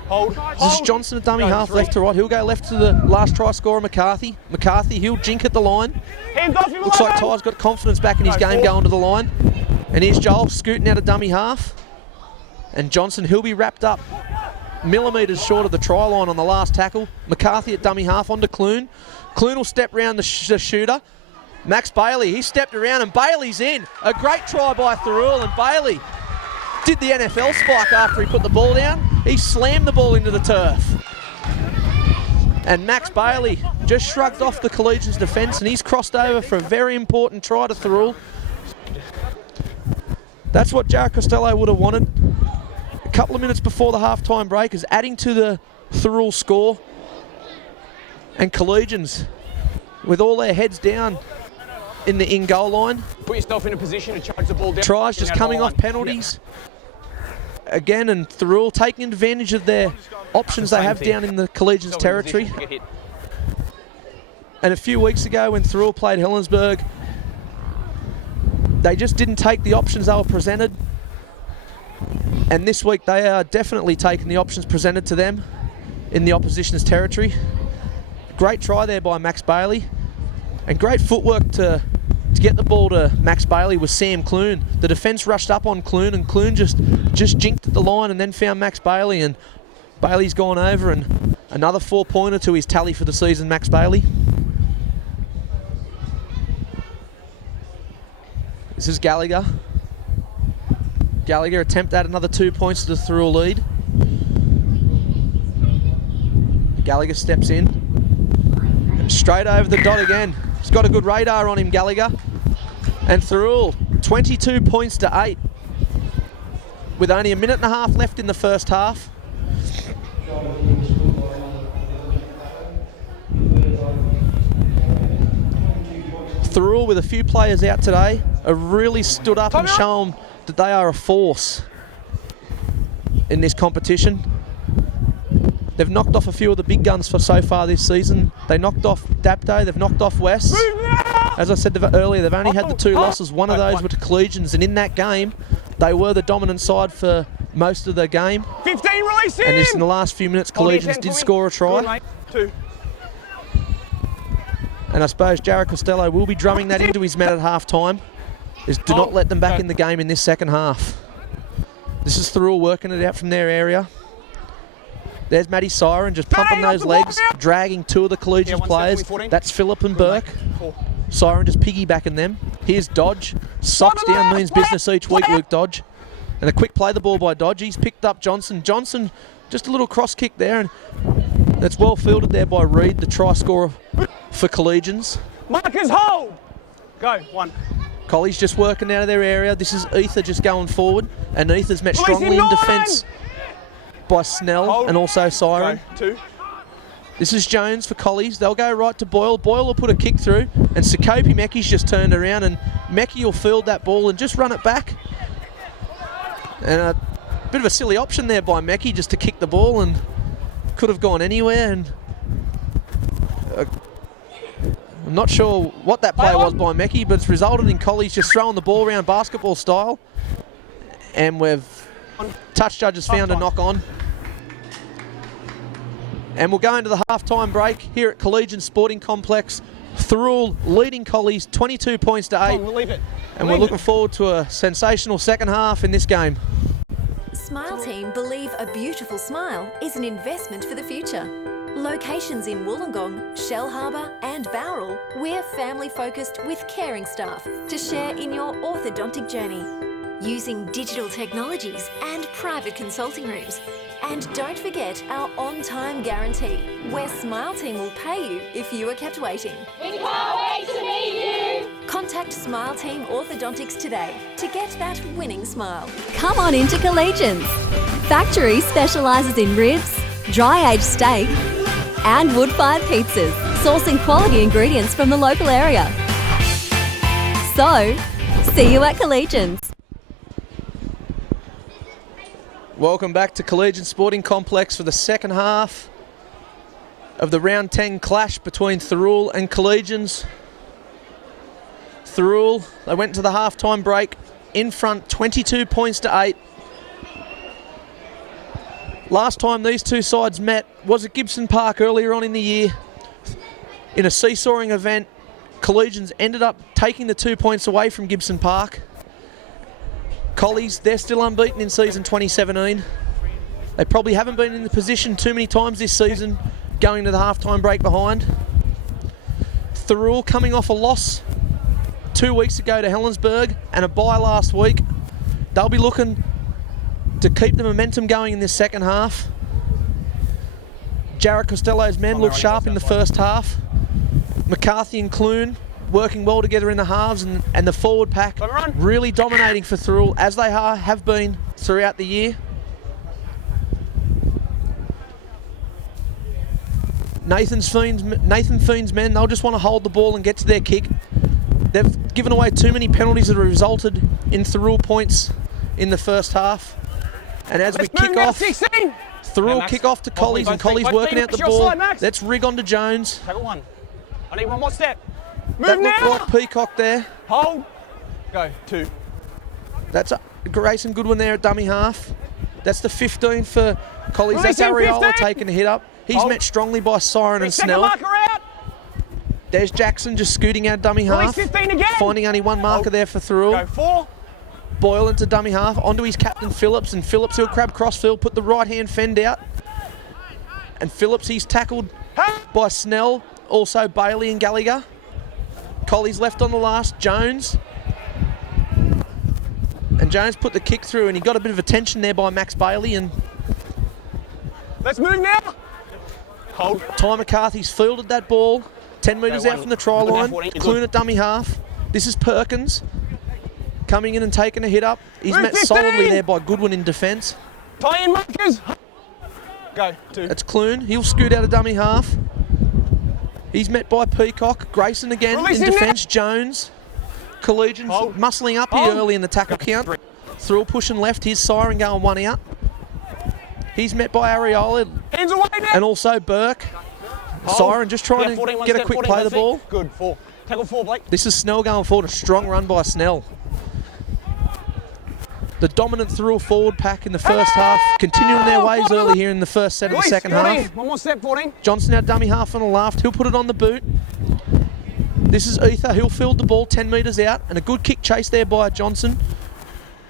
Hold. This is Johnson at dummy half, left to right. He'll go left to the last try scorer, McCarthy. McCarthy, he'll jink at the line. Looks like Ty's got confidence back in his game going to the line. And here's Joel scooting out of dummy half. And Johnson, he'll be wrapped up millimetres short of the try line on the last tackle. McCarthy at dummy half onto Clune. Clune will step round the shooter. Max Bailey, he stepped around and Bailey's in. A great try by Thirroul, and Bailey did the NFL spike after he put the ball down. He slammed the ball into the turf. And Max Bailey just shrugged off the Collegians' defence and he's crossed over for a very important try to Thirroul. That's what Jared Costello would have wanted. A couple of minutes before the half-time break is adding to the Thirroul score. And Collegians, with all their heads down in the in-goal line. Put yourself in a position to charge the ball down. Tries just coming off penalties. Again, and Thirroul taking advantage of their options they have down in the Collegians territory. And a few weeks ago when Thirroul played Helensburgh, they just didn't take the options they were presented. And this week they are definitely taking the options presented to them in the opposition's territory. Great try there by Max Bailey. And great footwork to get the ball to Max Bailey with Sam Clune. The defence rushed up on Clune and Clune just jinked at the line and then found Max Bailey, and Bailey's gone over, and another 4-pointer to his tally for the season, Max Bailey. This is Gallagher. Gallagher attempt at another 2 points to the Thirroul lead. Gallagher steps in. And straight over the dot again. He's got a good radar on him, Gallagher. And Thirroul, 22 points to 8. With only a minute and a half left in the first half. Thirroul, with a few players out today, have really stood up and shown that they are a force in this competition. They've knocked off a few of the big guns for so far this season. They knocked off Dapto, they've knocked off West. As I said earlier, they've only had the 2 losses. One of those were to Collegians, and in that game, they were the dominant side for most of the game. 15, release him! And just in the last few minutes, Collegians did score a try. 2. And I suppose Jared Costello will be drumming that into his men at half-time. Is do not let them back in the game in this second half. This is Thirroul working it out from their area. There's Matty Siren just pumping those legs, dragging 2 of the Collegians players. That's Phillip and Burke. Siren just piggybacking them. Here's Dodge. Socks down means business each week, Luke Dodge. And a quick play the ball by Dodge. He's picked up Johnson. Johnson, just a little cross kick there, and that's well fielded there by Reed, the try scorer for Collegians. Marcus, hold! Go, 1. Colley's just working out of their area. This is Ether just going forward, and Ether's met strongly in defence by Snell and also Siren. Go, 2. This is Jones for Collies. They'll go right to Boyle. Boyle will put a kick through, and Sakopi Mecky's just turned around, and Mecky will field that ball and just run it back. And a bit of a silly option there by Mecky just to kick the ball, and could have gone anywhere. And I'm not sure what that play was by Mecky, but it's resulted in Collies just throwing the ball around basketball style. And touch judges found a knock on. And we'll go into the half-time break here at Collegians Sporting Complex. Thirroul leading Collies 22 points to 8. And we're looking forward to a sensational second half in this game. Smile Team believe a beautiful smile is an investment for the future. Locations in Wollongong, Shellharbour and Thirroul, we're family-focused with caring staff to share in your orthodontic journey. Using digital technologies and private consulting rooms. And don't forget our on-time guarantee, where Smile Team will pay you if you are kept waiting. We can't wait to meet you! Contact Smile Team Orthodontics today to get that winning smile. Come on into Collegians. Factory specialises in ribs, dry-aged steak and wood-fired pizzas, sourcing quality ingredients from the local area. So, see you at Collegians. Welcome back to Collegian Sporting Complex for the second half of the round 10 clash between Thirroul and Collegians. Thirroul, they went to the half-time break in front 22 points to 8. Last time these two sides met was at Gibson Park earlier on in the year. In a seesawing event, Collegians ended up taking the 2 points away from Gibson Park. Collies, they're still unbeaten in season 2017. They probably haven't been in the position too many times this season, going to the halftime break behind. Thirroul coming off a loss 2 weeks ago to Helensburgh and a bye last week. They'll be looking to keep the momentum going in this second half. Jarrett Costello's men looked sharp in the first half. McCarthy and Clune working well together in the halves, and the forward pack really dominating for Thirroul, as they have been throughout the year. Nathan Fiend's men, they'll just want to hold the ball and get to their kick. They've given away too many penalties that have resulted in Thirroul points in the first half. And as we kick off, Thirroul kick off to Collies, and Collies working out the ball. Let's rig on to Jones. Tackle one. I need one more step. That Move looked now. like Peacock there. Hold. Go. 2. That's Grayson Goodwin there at dummy half. That's the 15 for Collies. Release That's him, Ariola 15. taking a hit up. He's Hold. met strongly by Siren and Second Snell. marker out. There's Jackson just scooting out dummy Release half. 15 again. Finding only one marker Hold. there for Thirroul. Go. 4. Boyle into dummy half. Onto his captain Phillips, and Phillips he'll crab crossfield, put the right hand fend out. And Phillips, he's tackled by Snell, also Bailey and Gallagher. Collies left on the last, Jones. And Jones put the kick through, and he got a bit of attention there by Max Bailey, and Let's move now. Hold. Ty McCarthy's fielded that ball 10 metres out from the try line. Clune at dummy half. This is Perkins coming in and taking a hit up. He's Move met 15. solidly there by Goodwin in defence. Tie in markers. Go. 2. That's Clune. He'll scoot out of dummy half. He's met by Peacock. Grayson again Release in him now. defence. Jones. Collegians Hold. muscling up here Hold. early in the tackle count. Thirroul pushing left. Here's Siren going one out. He's met by Ariola Hands away now. and also Burke. Hold. Siren just trying Yeah, 14, to one get a step, quick 14, play of the one ball. feet. Good. 4. Tackle 4, Blake. This is Snell going forward. A strong run by Snell. The dominant Thirroul forward pack in the first half, continuing their ways early here in the first set of the Release, second 14. half. One more step. 14. Johnson out dummy half on the left. He'll put it on the boot. This is Ether. He'll field the ball 10 metres out, and a good kick chase there by Johnson.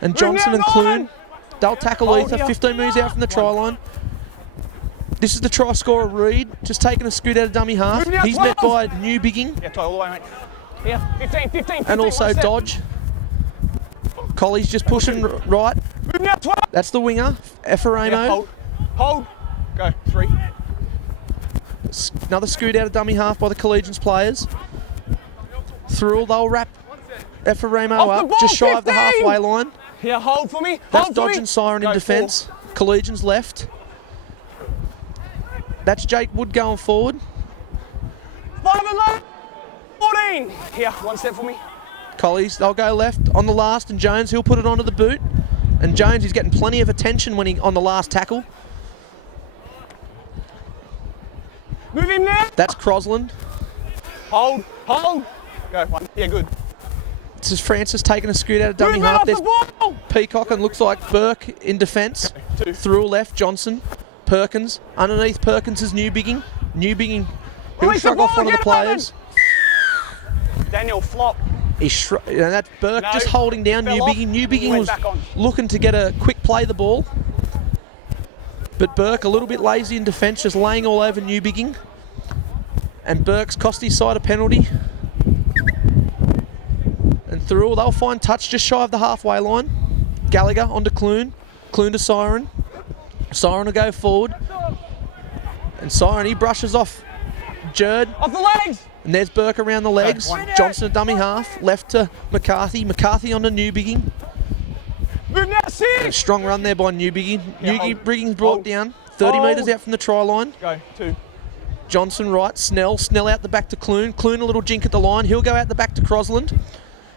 And Johnson and Clune, they'll tackle Hold Ether here. 15 metres out from the try line. This is the try scorer Reed, just taking a scoot out of dummy half. Move now, He's met 12. by New Bigging Yeah, tie all the way, mate. Here. 15. 15. and also one step. Dodge. Colley's just pushing right. Move now. 12. That's the winger, Yeah, Effaramo. hold. Hold. Go. 3. Another scoot out of dummy half by the Collegians players. Thirroul, they'll wrap Effaramo Off the up ball, just shy of the 15. halfway line. Here, hold for me. That's Hold for Dodge me. and Siren in Go, defence. Collegians left. That's Jake Wood going forward. 5 and left. 14. Here, one step for me. Collies, they'll go left on the last, and Jones, he'll put it onto the boot. And Jones is getting plenty of attention when he on the last tackle. Move him now. That's Crosland. Hold. Go, one. Yeah, good. This is Francis taking a scoot out of dummy Move half. off There's the ball. Peacock and looks like Burke in defence. Two. Through left, Johnson. Perkins. Underneath Perkins is New Bigging. He'll Release the shrug off ball, one of the get him, players. Daniel flop. And that's Burke No, just holding down fell New off, Bigging. New and he Bigging went was back on. looking to get a quick play the ball. But Burke a little bit lazy in defence, just laying all over New Bigging. And Burke's cost his side a penalty. And Thirroul, they'll find touch just shy of the halfway line. Gallagher onto Clune. Clune to Siren. Siren will go forward. And Siren, he brushes off Jerd. Off the legs. And there's Burke around the legs. One. Johnson a dummy half. Left to McCarthy. McCarthy onto New Bigging. Move now, A sit. strong run there by New Bigging. Yeah, New hold. Bigging's brought Hold. down. 30 Hold. metres out from the try line. Go, 2. Johnson right. Snell out the back to Clune. Clune a little jink at the line. He'll go out the back to Crosland.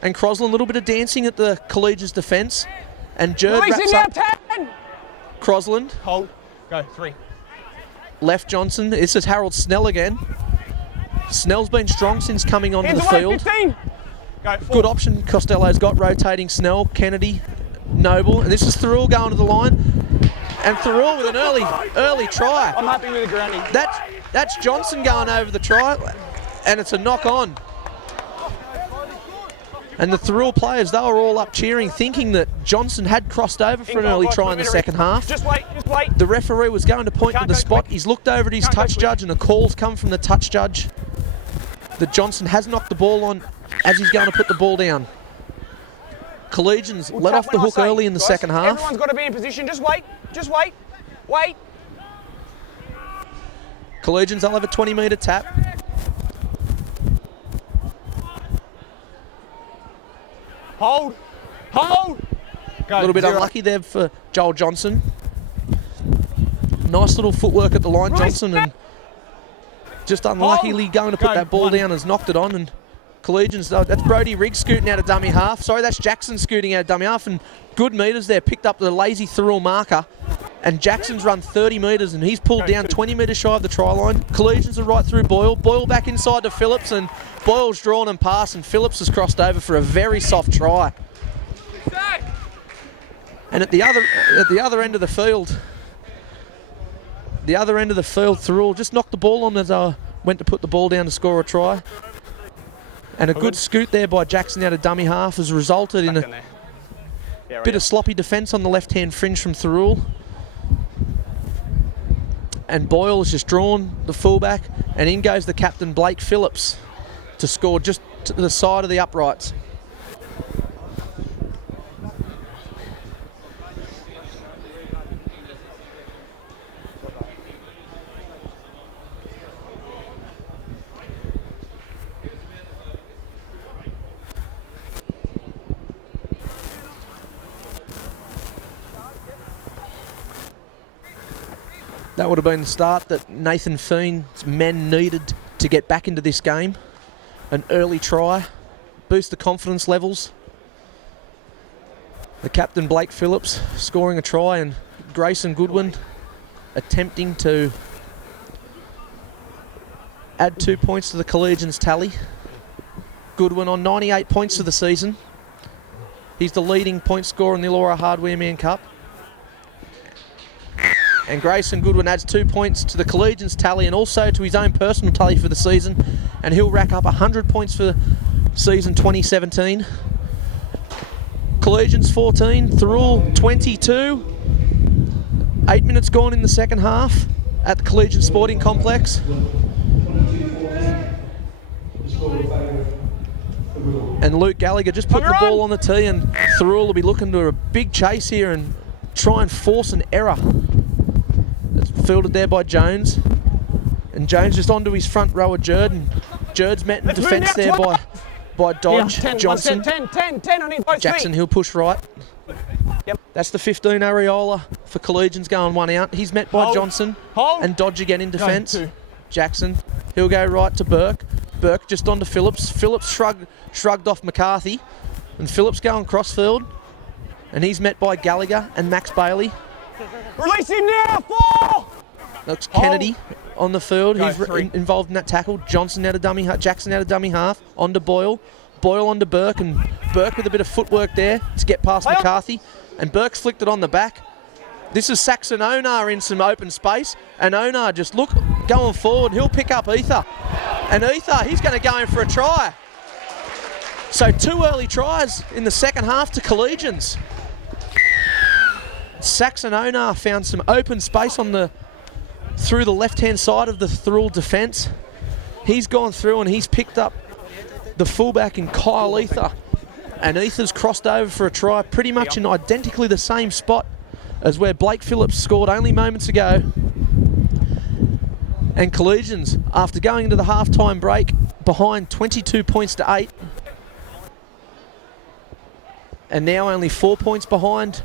And Crosland a little bit of dancing at the Collegians defence. And Jerd Release him wraps now, up 10. Crosland. Hold. Go, 3. Left Johnson. This is Harold Snell again. Snell's been strong since coming onto Hands the away, field. 15. Go, 4. Good option Costello's got, rotating Snell, Kennedy, Noble. And this is Thirroul going to the line. And Thirroul with an early try. I'm happy with the grounding. That's Johnson going over the try. And it's a knock on. And the Thirroul players, they were all up cheering, thinking that Johnson had crossed over for an early try in the second half. Just wait. The referee was going to point to Can't the go spot. quick. He's looked over at his Can't go touch quick. judge, and a call's come from the touch judge that Johnson has knocked the ball on as he's going to put the ball down. Collegians We'll let tap off the when I hook say, early in the guys. second half. Everyone's got to be in position. Just wait. Wait. Collegians, they'll have a 20-metre tap. Hold. Go, A little bit 0. unlucky there for Joel Johnson. Nice little footwork at the line, Release Johnson, and just unluckily going to put Go, that ball 1. down, has knocked it on. And Collegians, that's Brody Riggs scooting out of dummy half. Sorry, that's Jackson scooting out of dummy half, and good metres there. Picked up the lazy Thirroul marker, and Jackson's run 30 metres, and he's pulled Go, down 2. 20 metres shy of the try line. Collegians are right through Boyle. Boyle back inside to Phillips, and Boyle's drawn and passed, and Phillips has crossed over for a very soft try. And at the other end of the field, Thirroul just knocked the ball on as I went to put the ball down to score a try. And a good scoot there by Jackson out of dummy half has resulted in Back in a there. Yeah, right bit now. of sloppy defence on the left-hand fringe from Thirroul. And Boyle has just drawn the fullback, and in goes the captain, Blake Phillips, to score just to the side of the uprights. That would have been the start that Nathan Feen's men needed to get back into this game. An early try, boost the confidence levels. The captain, Blake Phillips, scoring a try, and Grayson Goodwin attempting to add 2 points to the Collegians' tally. Goodwin on 98 points for the season. He's the leading point scorer in the Illawarra Hardware Man Cup. And Grayson Goodwin adds 2 points to the Collegians' tally and also to his own personal tally for the season. And he'll rack up 100 points for season 2017. Collegians 14, Thirroul 22. 8 minutes gone in the second half at the Collegian Sporting Complex. And Luke Gallagher just put the ball on the tee, and Thirroul will be looking to a big chase here and try and force an error. It's fielded there by Jones. And Jones just onto his front rower, Jerd, and Jerd's met in Let's defence move there now, by Dodge. Yeah, 10, Johnson. 10 on his both Jackson, feet. he'll push right. Yep. That's the 15 Areola for Collegians going one out. He's met by Hold. Johnson Hold. and Dodge again in defence. Two. Jackson, he'll go right to Burke. Burke just onto Phillips. Phillips shrugged off McCarthy. And Phillips going crossfield. And he's met by Gallagher and Max Bailey. Release him now, 4! Looks Kennedy on the field. Go, He's 3. involved in that tackle. Johnson out of dummy half. Jackson out of dummy half. Onto Boyle. Boyle onto Burke. And Burke with a bit of footwork there to get past McCarthy. And Burke's flicked it on the back. This is Saxon Onar in some open space. And Onar just going forward. He'll pick up Ether. And Ether, he's going to go in for a try. So 2 early tries in the second half to Collegians. Saxon Onar found some open space through the left-hand side of the Thirroul defence. He's gone through and he's picked up the fullback in Kyle Ether. And Ether's crossed over for a try pretty much in identically the same spot as where Blake Phillips scored only moments ago. And Collegians, after going into the half-time break, behind 22 points to 8. And now only 4 points behind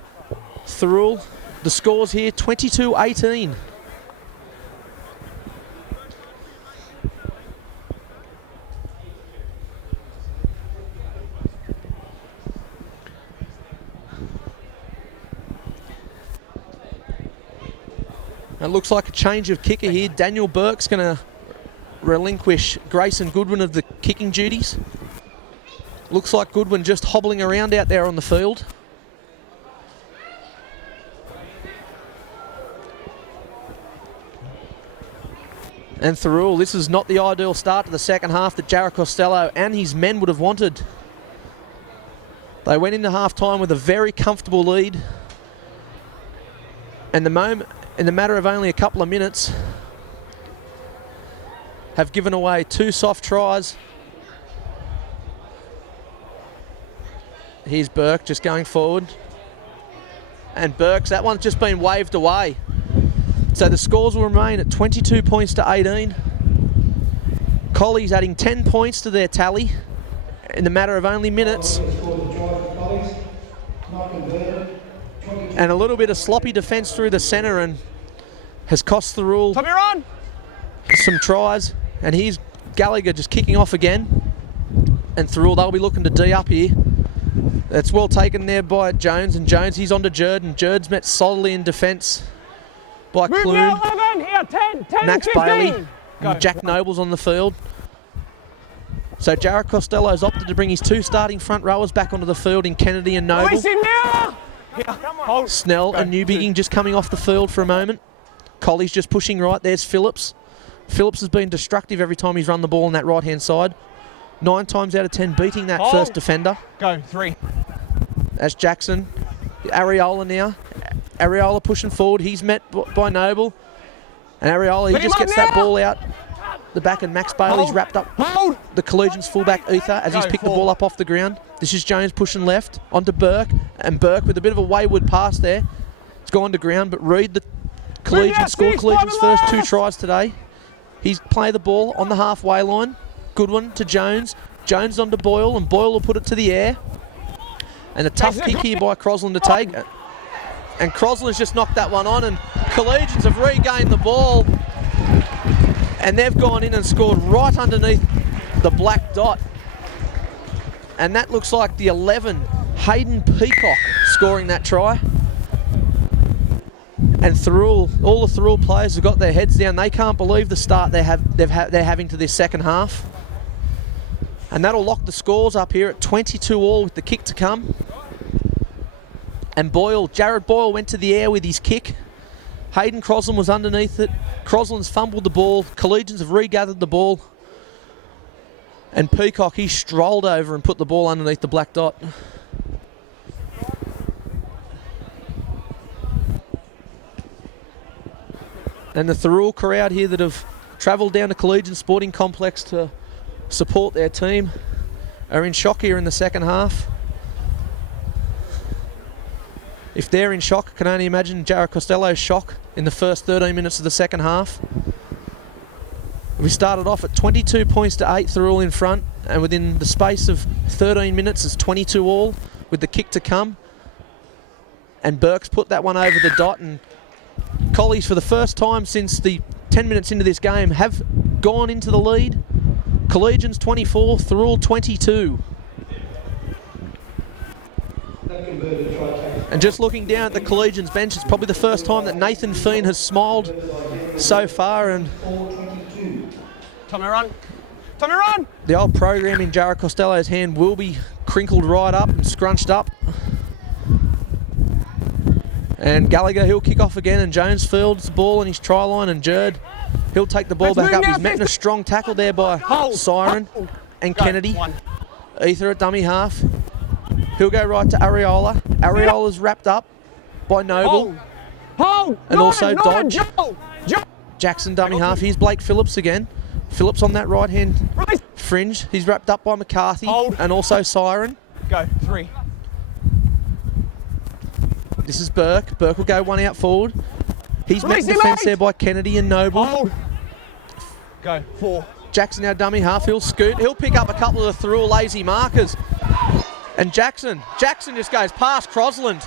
Thirroul. The scores here, 22-18. It looks like a change of kicker here. Daniel Burke's going to relinquish Grayson Goodwin of the kicking duties. Looks like Goodwin just hobbling around out there on the field. And Thirroul, this is not the ideal start to the second half that Jared Costello and his men would have wanted. They went into half-time with a very comfortable lead. And in the matter of only a couple of minutes, have given away 2 soft tries. Here's Burke just going forward. And Burke's, that one's just been waved away. So the scores will remain at 22 points to 18. Collies adding 10 points to their tally in the matter of only minutes. And a little bit of sloppy defence through the centre and has cost Thirroul some tries. And here's Gallagher just kicking off again. And Thirroul, they'll be looking to D up here. That's well taken there by Jones. And Jones, he's on to Jerd. And Jerd's met solidly in defence by Clune, 11, here, 10, Max 15. Bailey, and Jack Noble's on the field. So Jared Costello's opted to bring his 2 starting front rowers back onto the field in Kennedy and Noble. Release him now! Hold. Snell and Newbigging just coming off the field for a moment. Colley's just pushing right. There's Phillips. Phillips has been destructive every time he's run the ball on that right-hand side. 9 times out of 10 beating that first defender. Go, 3. That's Jackson. Areola now. Areola pushing forward. He's met by Noble. And Areola, he just gets that ball out the back, and Max Bailey's wrapped up the Collegians fullback Ether as he's picked the ball up off the ground. This is Jones pushing left onto Burke, and Burke with a bit of a wayward pass there. It's gone to ground, but Reed, the Collegians, scored Collegians' first 2 tries today. He's played the ball on the halfway line. Goodwin to Jones. Jones onto Boyle, and Boyle will put it to the air. And a tough kick here by Crosland to take. And Crosland's just knocked that one on, and Collegians have regained the ball. And they've gone in and scored right underneath the black dot. And that looks like the 11, Hayden Peacock, scoring that try. And Thirroul, all the Thirroul players have got their heads down. They can't believe the start they're having to this second half. And that'll lock the scores up here at 22 all with the kick to come. And Jared Boyle went to the air with his kick. Hayden Crosland was underneath it. Crosland's fumbled the ball. Collegians have regathered the ball. And Peacock, he strolled over and put the ball underneath the black dot. And the Thirroul crowd here that have travelled down to Collegian Sporting Complex to support their team are in shock here in the second half. If they're in shock, I can only imagine Jared Costello's shock in the first 13 minutes of the second half. We started off at 22 points to 8, Thirroul in front, and within the space of 13 minutes it's 22 all with the kick to come. And Burke's put that one over the dot, and Collies, for the first time since the 10 minutes into this game, have gone into the lead. Collegians 24, Thirroul 22. And just looking down at the Collegians bench, it's probably the first time that Nathan Feen has smiled so far, and Tommy run. Tommy run! the old program in Jared Costello's hand will be crinkled right up and scrunched up. And Gallagher, he'll kick off again, and Jones fields the ball in his try line, and Jerd, he'll take the ball back up. He's met in a strong tackle there by Siren and Kennedy. Ether at dummy half. He'll go right to Areola. Areola's wrapped up by Noble. And also Dodge. Jackson dummy half. Here's Blake Phillips again. Phillips on that right-hand fringe. He's wrapped up by McCarthy and also Siren. Go, 3. This is Burke. Burke will go one out forward. He's met in defence there by Kennedy and Noble. Go, 4. Jackson now dummy half. He'll scoot. He'll pick up a couple of the Thirroul lazy markers. And Jackson just goes past Crosland.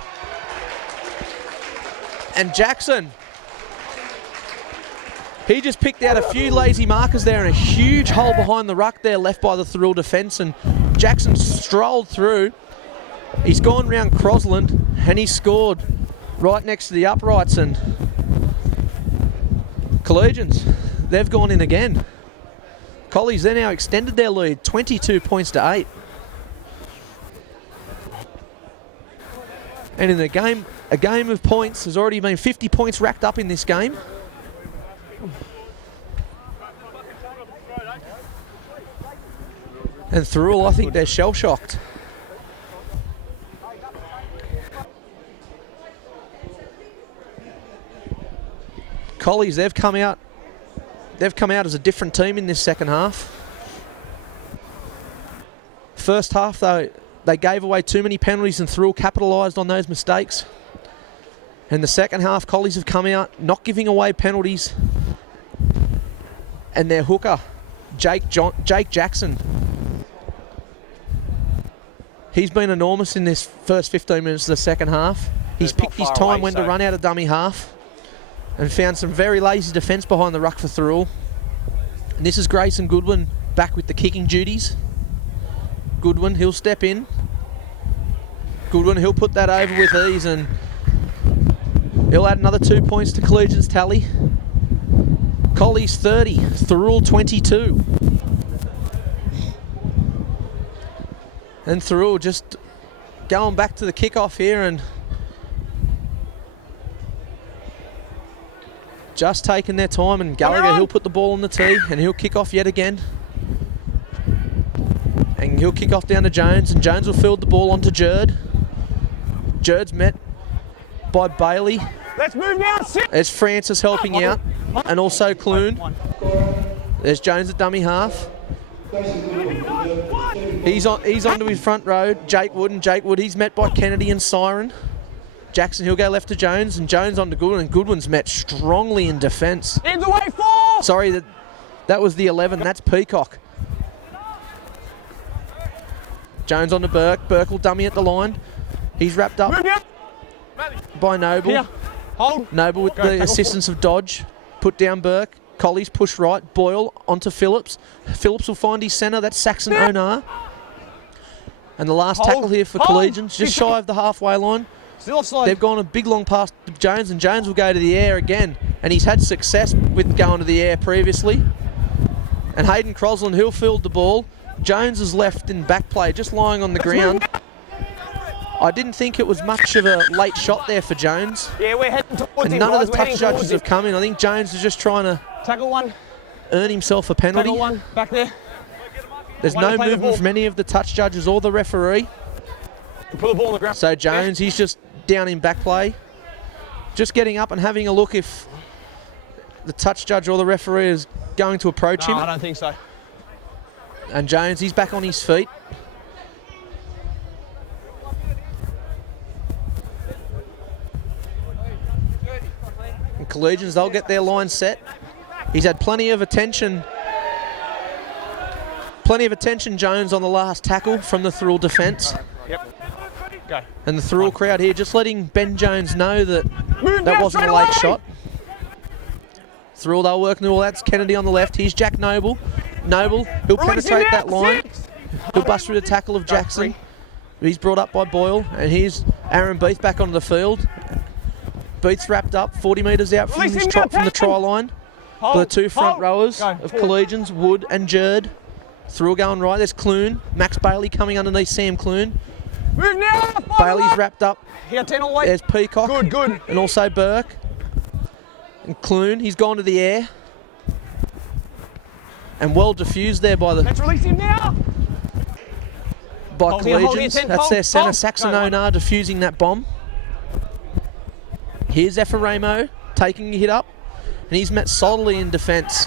And Jackson, he just picked out a few lazy markers there and a huge hole behind the ruck there left by the Thirroul defence. And Jackson strolled through. He's gone round Crosland and he scored right next to the uprights. And Collegians, they've gone in again. Collies, they're now extended their lead, 22 points to 8. And in a game of points, there's already been 50 points racked up in this game. And Thirroul, I think they're shell-shocked. Collies, they've come out as a different team in this second half. First half, though, they gave away too many penalties and Thirroul capitalised on those mistakes. And the second half, Collies have come out not giving away penalties. And their hooker, Jake Jackson, he's been enormous in this first 15 minutes of the second half. He's picked his time when to run out of dummy half and found some very lazy defence behind the ruck for Thirroul. And this is Grayson Goodwin back with the kicking duties. Goodwin, he'll step in. Goodwin, he'll put that over with ease and he'll add another 2 points to Collegians' tally. Collies 30, Thirroul 22. And Thirroul just going back to the kickoff here and just taking their time, and Gallagher, he'll put the ball on the tee and he'll kick off yet again. And he'll kick off down to Jones, and Jones will field the ball onto Jerd. Jerd's met by Bailey. Let's move now. There's Francis helping out, and also Clune. There's Jones at dummy half. He's onto his front row. Jake Wood, he's met by Kennedy and Siren. Jackson, he'll go left to Jones, and Jones onto Goodwin, and Goodwin's met strongly in defence. Ends away 4. Sorry, that was the 11. That's Peacock. Jones on to Burke. Burke will dummy at the line. He's wrapped up by Noble. Here. Hold. Noble with the assistance of Dodge. Put down Burke. Collies push right. Boyle onto Phillips. Phillips will find his centre. That's Saxon Onar. And the last tackle here for Collegians, just shy of the halfway line. Still offside. They've gone a big long pass to Jones, and Jones will go to the air again. And he's had success with going to the air previously. And Hayden Crosland, he'll field the ball. Jones is left in back play, just lying on the ground. I didn't think it was much of a late shot there for Jones. Yeah, we're heading towards him. And none of the touch judges have come in. I think Jones is just trying to tackle one, earn himself a penalty. Tackle one, back there. There's no movement from any of the touch judges or the referee. Put the ball on the ground. So Jones, he's just down in back play. Just getting up and having a look if the touch judge or the referee is going to approach him. I don't think so. And Jones, he's back on his feet. And Collegians, they'll get their line set. He's had plenty of attention, Jones, on the last tackle from the Thirroul defence. Yep. Go. And the Thirroul crowd here just letting Ben Jones know that Move that now, wasn't a straight late away. shot. Thirroul, they're working all that's Kennedy on the left. Here's Jack Noble. Noble, he'll Release him penetrate now, that line. 6. He'll bust through the tackle of Jackson. He's brought up by Boyle. And here's Aaron Beath back onto the field. Beath's wrapped up 40 metres out from, Release him now, from the take him. try line. Hold, The two front hold. rowers Go, of forward. Collegians, Wood and Jerd. Thirroul going right. There's Clune. Max Bailey coming underneath Sam Clune. Move now. Bailey's wrapped up. He got 10 all the way. There's Peacock. Good. And also Burke. And Clune, he's gone to the air. And well diffused there by Let's release him now. Hold here, Collegians. 10, That's hold, their centre, hold. Saxon Go, Onar, diffusing that bomb. Here's Ephraimo taking a hit up. And he's met solidly in defence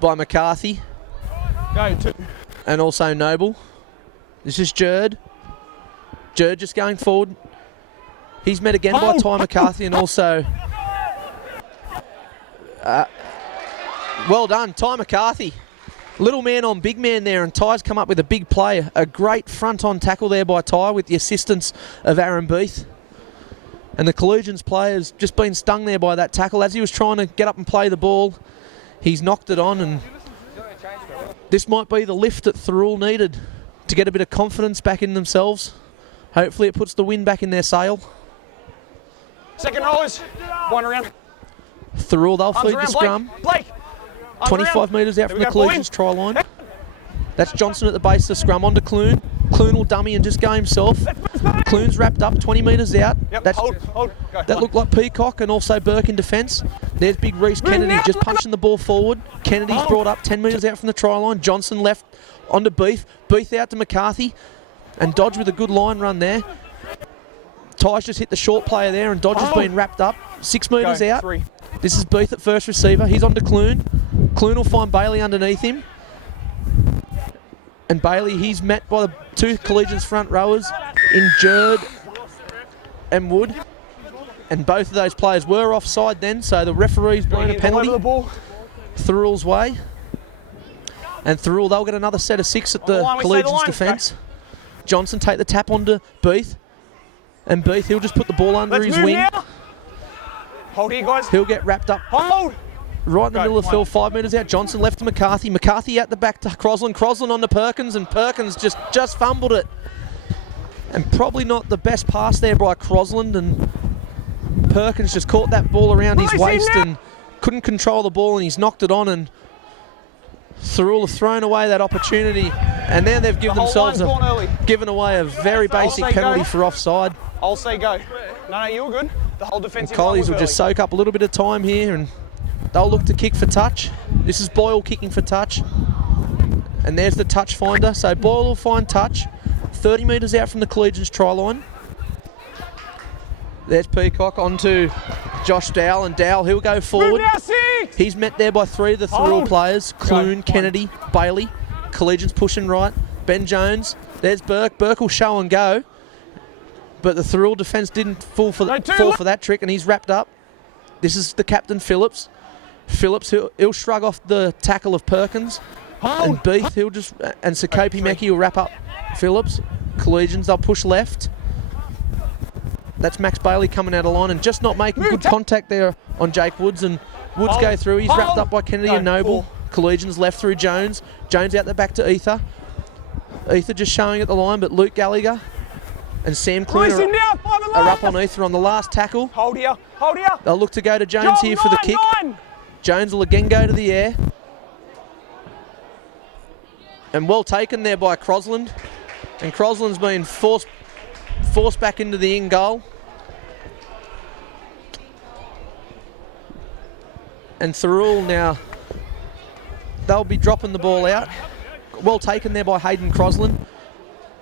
by McCarthy Go, 2. and also Noble. This is Jerd. Jerd just going forward. He's met again by Hold. Ty McCarthy and also... well done, Ty McCarthy. Little man on big man there, and Ty's come up with a big play. A great front-on tackle there by Ty with the assistance of Aaron Beath. And the Collegians player's just been stung there by that tackle. As he was trying to get up and play the ball, he's knocked it on, and this might be the lift that Thirroul needed to get a bit of confidence back in themselves. Hopefully it puts the wind back in their sail. Second rollers. One around. Thirroul, they'll Arms feed the around, scrum. Blake. Arms 25 around. metres out Here from we the go, boys. Collegians try line. That's Johnson at the base of the scrum. On to Clune. Clune will dummy and just go himself. Clune's wrapped up 20 metres out. Yep, That's, hold. Go. that looked like Peacock and also Burke in defence. There's big Reece Kennedy just punching the ball forward. Kennedy's brought up 10 metres out from the try line. Johnson left onto Beath. Beath out to McCarthy. And Dodge with a good line run there. Ty's just hit the short player there, and Dodge has been wrapped up. 6 metres Go, out. 3. This is Beath at first receiver. He's on to Clune. Clune will find Bailey underneath him. And Bailey, he's met by the two Collegians front rowers in Jerd and Wood. And both of those players were offside then, so the referee's blown a penalty The ball. Thirroul's way. And Thirroul, they'll get another set of 6 at the the line, we say the Collegians line. defence. Johnson take the tap onto Beath. And Beath, he'll just put the ball under Let's his move wing. now. Hold here, guys. He'll get wrapped up Hold. right in the Go, middle of the one. field, 5 metres out. Johnson left to McCarthy. McCarthy out the back to Crosland. Crosland on to Perkins, and Perkins just fumbled it. And probably not the best pass there by Crosland, and Perkins just caught that ball around his Release him waist now. and couldn't control the ball, and he's knocked it on, and Thirroul have thrown away that opportunity, and now they've given The whole themselves line's gone early. given away a very basic say penalty go. for offside. I'll say go. No, you were good. The whole defensive Collies line will was just early. soak up a little bit of time here, and they'll look to kick for touch. This is Boyle kicking for touch. And there's the touch finder. So Boyle will find touch. 30 metres out from the Collegians try line. There's Peacock onto Josh Dowell, and Dowell, he'll go Move forward. now, 6. He's met there by 3 of the Thirroul Hold. players. Clune, Go. Kennedy, Bailey. Collegians pushing right. Ben Jones. There's Burke. Burke will show and go. But the Thirroul defence didn't fall for that trick, and he's wrapped up. This is the captain, Phillips. Phillips, he'll shrug off the tackle of Perkins. And Beath, and Sakopi Meki will wrap up Phillips. Collegians, they'll push left. That's Max Bailey coming out of line and just not making good contact there on Jake Woods. And Woods go through. He's wrapped up by Kennedy and Noble. 4. Collegians left through Jones. Jones out the back to Ether. Ether just showing at the line, but Luke Gallagher and Sam Clune Release him now. 5 and are up last. on Ether on the last tackle. Hold here. Hold here. They'll look to go to Jones here for the kick. 9. Jones will again go to the air. And well taken there by Crosland. And Crosland's been forced back into the in goal. And Thirroul now, they'll be dropping the ball out. Well taken there by Hayden Crosland.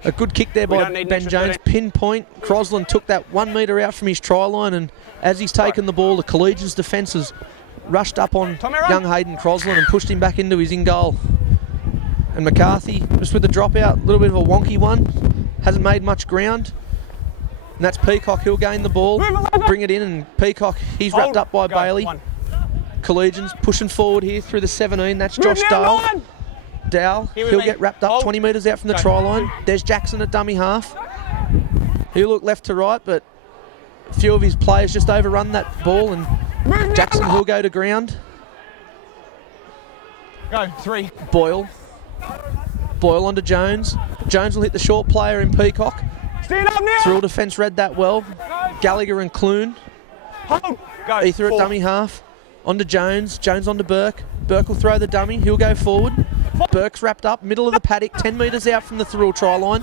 A good kick there We by don't need an Ben extra Jones. 13. Pinpoint. Crosland took that 1 metre out from his try line, and as he's taken the ball, the Collegians defence has rushed up on Tommy, run. young Hayden Crosland and pushed him back into his in goal. And McCarthy, just with the dropout, a little bit of a wonky one. Hasn't made much ground. And that's Peacock. He'll gain the ball, bring it in, and Peacock, he's wrapped Hold. up by Go. Bailey. 1. Collegians pushing forward here through the 17. That's Move Josh now, Dale. 9. Dowell, Here with he'll me. get wrapped up Hold. 20 metres out from the Go. try line. There's Jackson at dummy half. He'll look left to right, but a few of his players just overrun that ball, and Jackson will go to ground. Go, 3. Boyle onto Jones. Jones will hit the short player in Peacock. Stand up now. Thirroul defence read that well. Gallagher and Clune. Hold. Go. Ether at 4. dummy half. Onto Jones. Jones onto Burke. Burke will throw the dummy. He'll go forward. Burke's wrapped up. Middle of the paddock. 10 metres out from the Thirroul try line.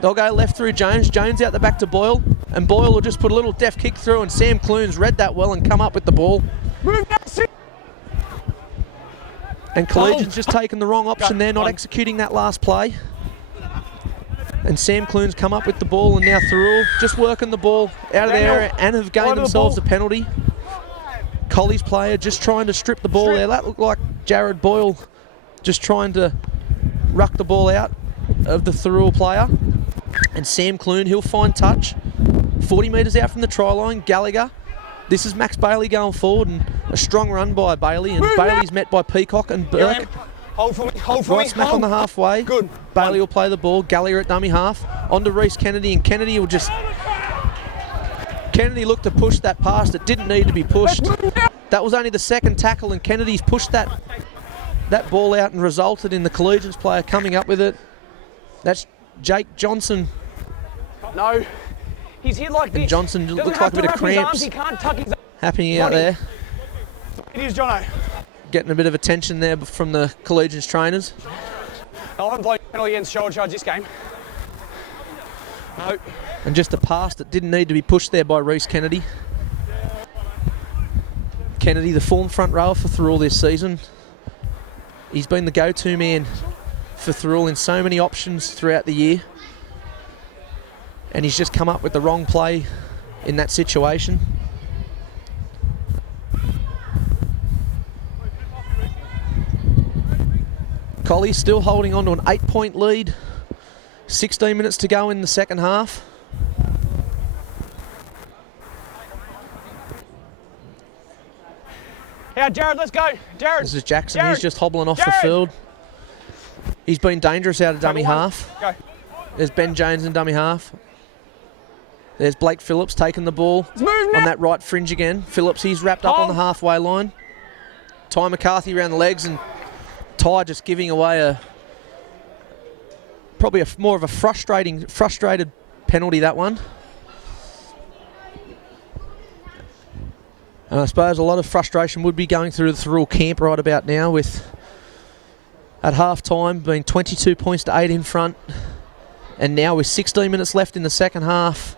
They'll go left through Jones. Jones out the back to Boyle. And Boyle will just put a little deft kick through, and Sam Clune's read that well and come up with the ball. Move that. And Collegians just taken the wrong option there, not executing that last play. And Sam Clune's come up with the ball, and now Thirroul just working the ball out of the area and have gained themselves a penalty. Collie's player just trying to strip the ball there. That looked like Jared Boyle just trying to ruck the ball out of the Thirroul player. And Sam Clune, he'll find touch. 40 metres out from the try line. Gallagher. This is Max Bailey going forward, and a strong run by Bailey. And Bailey's met by Peacock and Burke. Hold for me, hold for me. Right smack on the halfway. Good. Bailey will play the ball. Gallagher at dummy half. On to Reece Kennedy, and Kennedy will just... Kennedy looked to push that past. It didn't need to be pushed. That was only the second tackle, and Kennedy's pushed that ball out and resulted in the Collegians player coming up with it. That's Jake Johnson. No. He's here like this. And Johnson looks like a bit of cramps He can't tuck his happening out there. It is Jono. Getting a bit of attention there from the Collegians trainers. I haven't blown penalty against shoulder charge this game. No. And just a pass that didn't need to be pushed there by Reece Kennedy. Kennedy, the form front rower for Thirroul this season. He's been the go-to man for Thirroul in so many options throughout the year. And he's just come up with the wrong play in that situation. Collie still holding on to an 8-point lead. 16 minutes to go in the second half. Yeah, Jared, let's go. Jared. This is Jackson. Jared. He's just hobbling off Jared. the field. He's been dangerous out of dummy half. Go. There's Ben Jones in dummy half. There's Blake Phillips taking the ball on that right fringe again. Phillips, he's wrapped up on the halfway line. Ty McCarthy around the legs, and Ty just giving away probably more of a frustrated penalty, that one. And I suppose a lot of frustration would be going through the Thirroul camp right about now, with at half time being 22 points to 8 in front, and now with 16 minutes left in the second half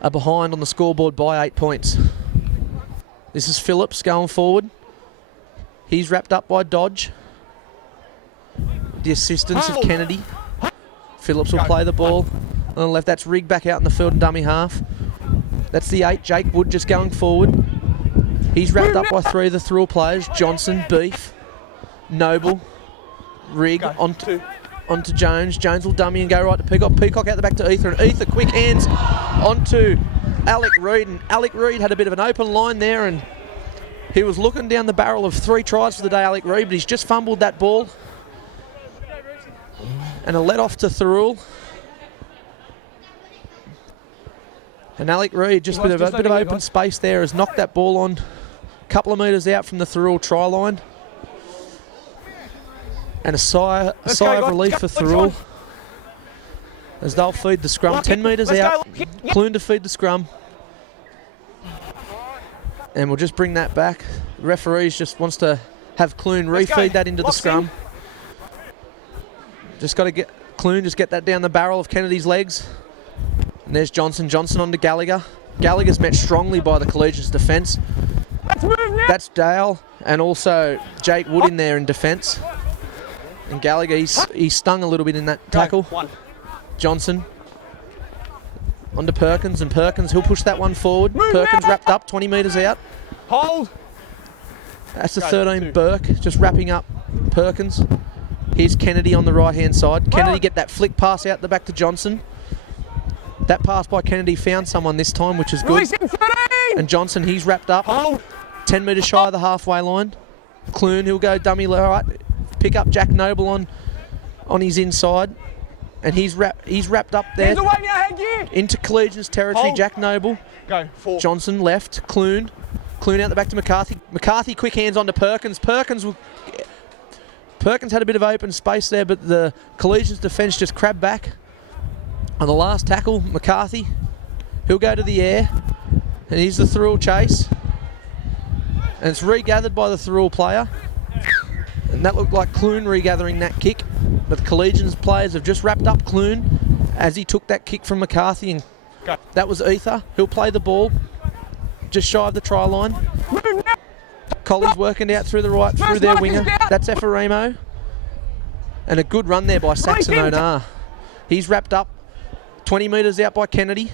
are behind on the scoreboard by 8 points. This is Phillips going forward. He's wrapped up by Dodge. The assistance of Kennedy. Phillips will play the ball on the left. That's Rigg back out in the field in dummy half. That's the 8, Jake Wood, just going forward. He's wrapped up by 3 of the Thirroul players. Johnson, Beef, Noble, Rigg, onto Jones. Jones will dummy and go right to Peacock. Peacock out the back to Ether, and Ether quick hands onto Alec Reid. And Alec Reid had a bit of an open line there, and he was looking down the barrel of 3 tries for the day, Alec Reid, but he's just fumbled that ball. And a let off to Thirroul. And Alec Reid, just with a bit of open space there, has knocked that ball on a couple of metres out from the Thirroul try line. And a sigh of relief for Thirroul as they'll feed the scrum. 10 metres out. Clune to feed the scrum. And we'll just bring that back. The referees just wants to have Clune refeed that into the scrum. Just got to get Clune, just get that down the barrel of Kennedy's legs. And there's Johnson. Johnson onto Gallagher. Gallagher's met strongly by the Collegians' defence. That's Dale, and also Jake Wood in there in defence. And Gallagher, he's stung a little bit in that tackle. Johnson onto Perkins, and Perkins, he'll push that one forward. Perkins wrapped up, 20 metres out. Hold. That's the 13, Burke, just wrapping up Perkins. Here's Kennedy on the right-hand side. Kennedy get that flick pass out the back to Johnson. That pass by Kennedy found someone this time, which is good. And Johnson, he's wrapped up. 10 metres shy of the halfway line. Clune, he'll go dummy right. Pick up Jack Noble on his inside. And he's wrapped up there. Into Collegians territory, Hold. Jack Noble. Go. 4. Johnson left, Clune. Clune out the back to McCarthy. McCarthy quick hands onto Perkins. Perkins had a bit of open space there, but the Collegians defence just crabbed back. On the last tackle, McCarthy, he'll go to the air. And here's the Thirroul chase. And it's regathered by the Thirroul player. And that looked like Clune regathering that kick. But the Collegians players have just wrapped up Clune as he took that kick from McCarthy. And Go. that was Ether. He'll play the ball just shy of the try line. Collins working out through the right, through their winger. That's Effaremo. And a good run there by Saxon Onar. He's wrapped up 20 metres out by Kennedy.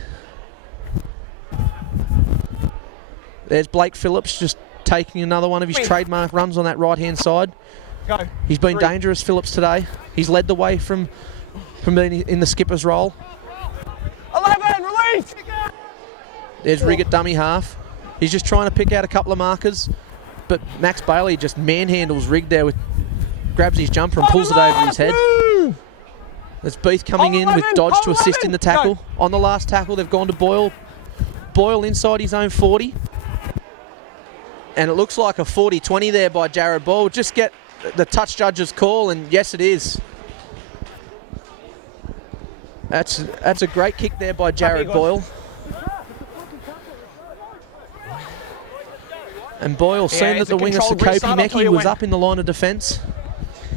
There's Blake Phillips just taking another one of his trademark runs on that right-hand side. Go. He's been 3. dangerous, Phillips, today. He's led the way from being in the skipper's role. 11, release! There's Rigg at dummy half. He's just trying to pick out a couple of markers, but Max Bailey just manhandles Rigg there, grabs his jumper and pulls it over his head. There's Beath coming in with Dodge to assist in the tackle. Go. On the last tackle, they've gone to Boyle. Boyle inside his own 40. And it looks like a 40-20 there by Jared Boyle. Just get the touch judge's call, and yes, it is. That's a great kick there by Jared Boyle. And Boyle, seeing that the winger Sukopi Meki was up in the line of defence,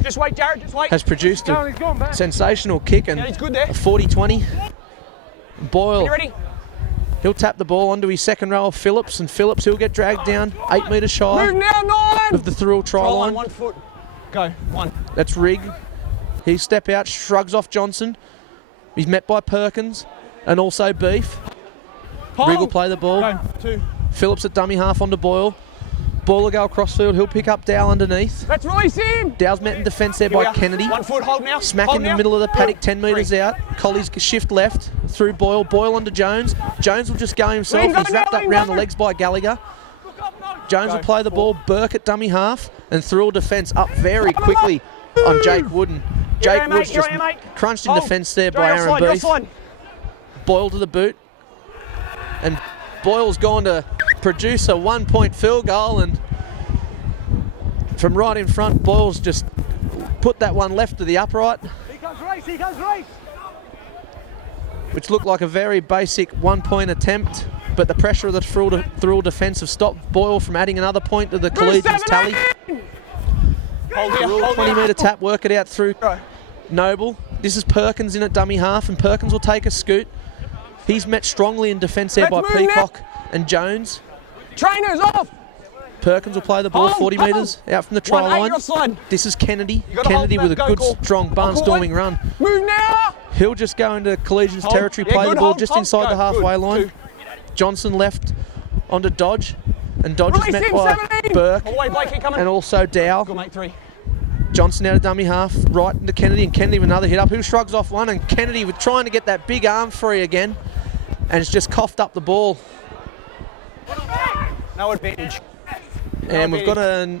Just wait, Jared, just wait. has produced a sensational kick and Yeah, he's good a there. 40-20. Boyle, You ready? he'll tap the ball onto his second row of Phillips, and Phillips, he'll get dragged down 8 metres shy Move now, 9! of the Thirroul try line. 1 foot. Go, 1. That's Rigg. He step out, shrugs off Johnson. He's met by Perkins and also Beef. Rigg will play the ball. Go, 2. Phillips at dummy half onto Boyle. Boyle will go across field. He'll pick up Dow underneath. Let's release him! Dow's met in defence there by Kennedy. 1 foot, hold now. Smack hold in the now. middle of the paddock, 10 3. metres out. Colley's shift left through Boyle. Boyle onto Jones. Jones will just go himself. Lean He's go, wrapped now, up lean round go. the legs by Gallagher. Jones Go, will play the 4. ball. Burke at dummy half. And Thirroul defence up very quickly on Jake Wooden. Jake Wood's just crunched in defence there by Aaron Beef. Boyle to the boot. And Boyle's gone to produce a 1-point field goal, and from right in front, Boyle's just put that one left to the upright. He comes race! Which looked like a very basic 1-point attempt, but the pressure of the Thirroul defence have stopped Boyle from adding another point to the Collegians tally. Hold here, hold 20-metre tap, work it out through Noble. This is Perkins in at dummy half, and Perkins will take a scoot. He's met strongly in defence there by Let's move now. Peacock and Jones. Trainers off! Perkins will play the ball Hold, 40 hold. metres out from the try 1-8 line. offside. This is Kennedy. You gotta Kennedy hold with a that, good, go, call. strong, I'll call barnstorming it. run. Move now! He'll just go into Collegians Hold. territory, Yeah, play good, the ball hold, just hold. inside Go, the halfway good. line. 2. Johnson left onto Dodge, and Dodge is Release met him, by 17. Burke All the way, Blake, keep coming. and also Dow. Good, mate, 3. Johnson out of dummy half, right into Kennedy, and Kennedy with another hit up. Who shrugs off one, and Kennedy with trying to get that big arm free again, and it's just coughed up the ball. No advantage. And we've got a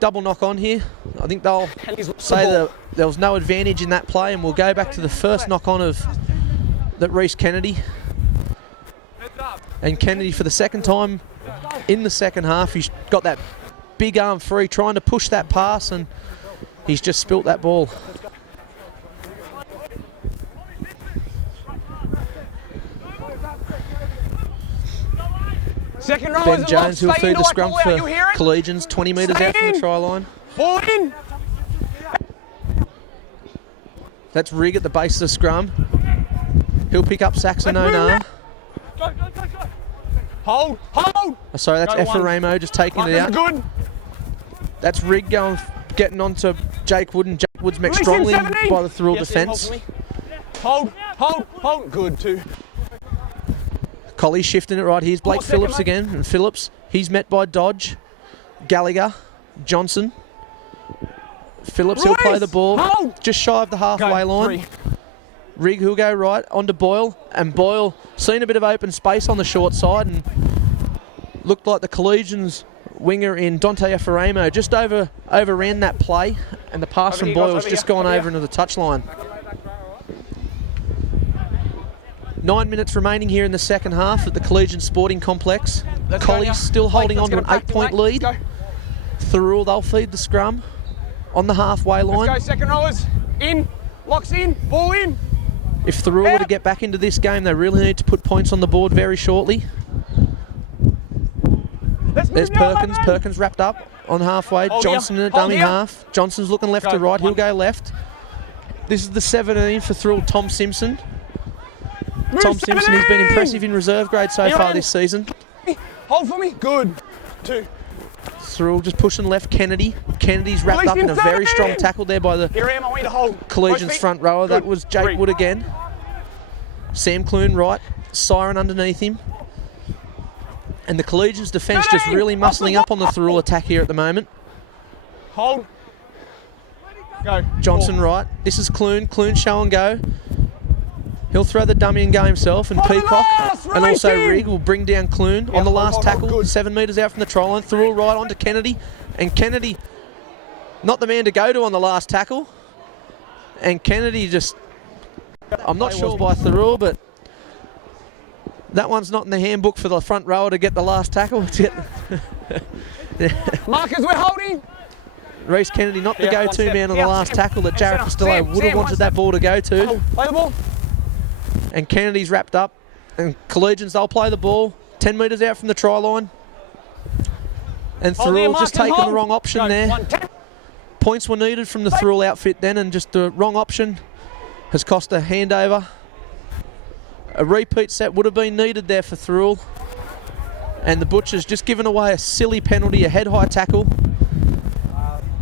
double knock on here. I think they'll Kennedy's lost say the ball. that there was no advantage in that play, and we'll go back to the first knock on of that Reece Kennedy. And Kennedy, for the second time in the second half, he's got that big arm free, trying to push that pass, and he's just spilt that ball. Second row Ben is Jones, who'll stay feed into the like scrum all out. for You hear it? Collegians, 20 metres Stay out from the in. try line. Ball in. That's Rigg at the base of the scrum. He'll pick up Saxon Onar. Hold. Sorry, that's Go one. Effaremo just taking it out. Good. That's Rigg getting onto Jake Wood, and Jake Wood's met Release him, strongly 17. by the Thirroul Yes, defence. Hold. Good, 2. Collie shifting it right. Here's Blake Second, Phillips mate. again, and Phillips, he's met by Dodge, Gallagher, Johnson. Phillips, he'll play the ball Hold. just shy of the halfway Go, line. 3. Rigg, who'll go right onto Boyle, and Boyle seen a bit of open space on the short side, and looked like the Collegians winger in Dante Effaremo just overran that play, and the pass Over from here, guys, Boyle's over just here, gone over over into the touchline. 9 minutes remaining here in the second half at the Collegians Sporting Complex. Collies still holding on to an 8-point lead. Thirroul, they'll feed the scrum on the halfway line. Let's go, second rollers. In, locks in, ball in. If Thirroul were to get back into this game, they really need to put points on the board very shortly. There's Perkins. Perkins wrapped up on halfway. Johnson in a dummy half. Johnson's looking left to right. He'll go left. This is the 17 for Thirroul, Tom Simpson. Tom Simpson, he's been impressive in reserve grade so far this season. Hold for me. Good. 2. Thirroul just pushing left. Kennedy. Kennedy's wrapped up in a very strong tackle there by the Collegians front rower. That was Jake Wood again. Sam Clune right. Siren underneath him. And the Collegians defence just really muscling up on the Thirroul attack here at the moment. Hold. Go. Johnson right. This is Clune. Clune show and go. He'll throw the dummy and go himself, and Peacock and also Rigg will bring down Clune on the last tackle, 7 metres out from the try line. Thirroul right onto Kennedy, and Kennedy not the man to go to on the last tackle. And Kennedy just, I'm not sure by Thirroul, but that one's not in the handbook for the front rower to get the last tackle. Marcus, we're holding. Reece Kennedy not the go-to man on the last tackle that Jarrett Costello would have wanted that ball to go to. Play the ball. And Kennedy's wrapped up. And Collegians, they'll play the ball 10 metres out from the try line. And Thirroul just taking the wrong option there. Points were needed from the Thirroul outfit then, and just the wrong option has cost a handover. A repeat set would have been needed there for Thirroul. And the Butchers just given away a silly penalty, a head-high tackle.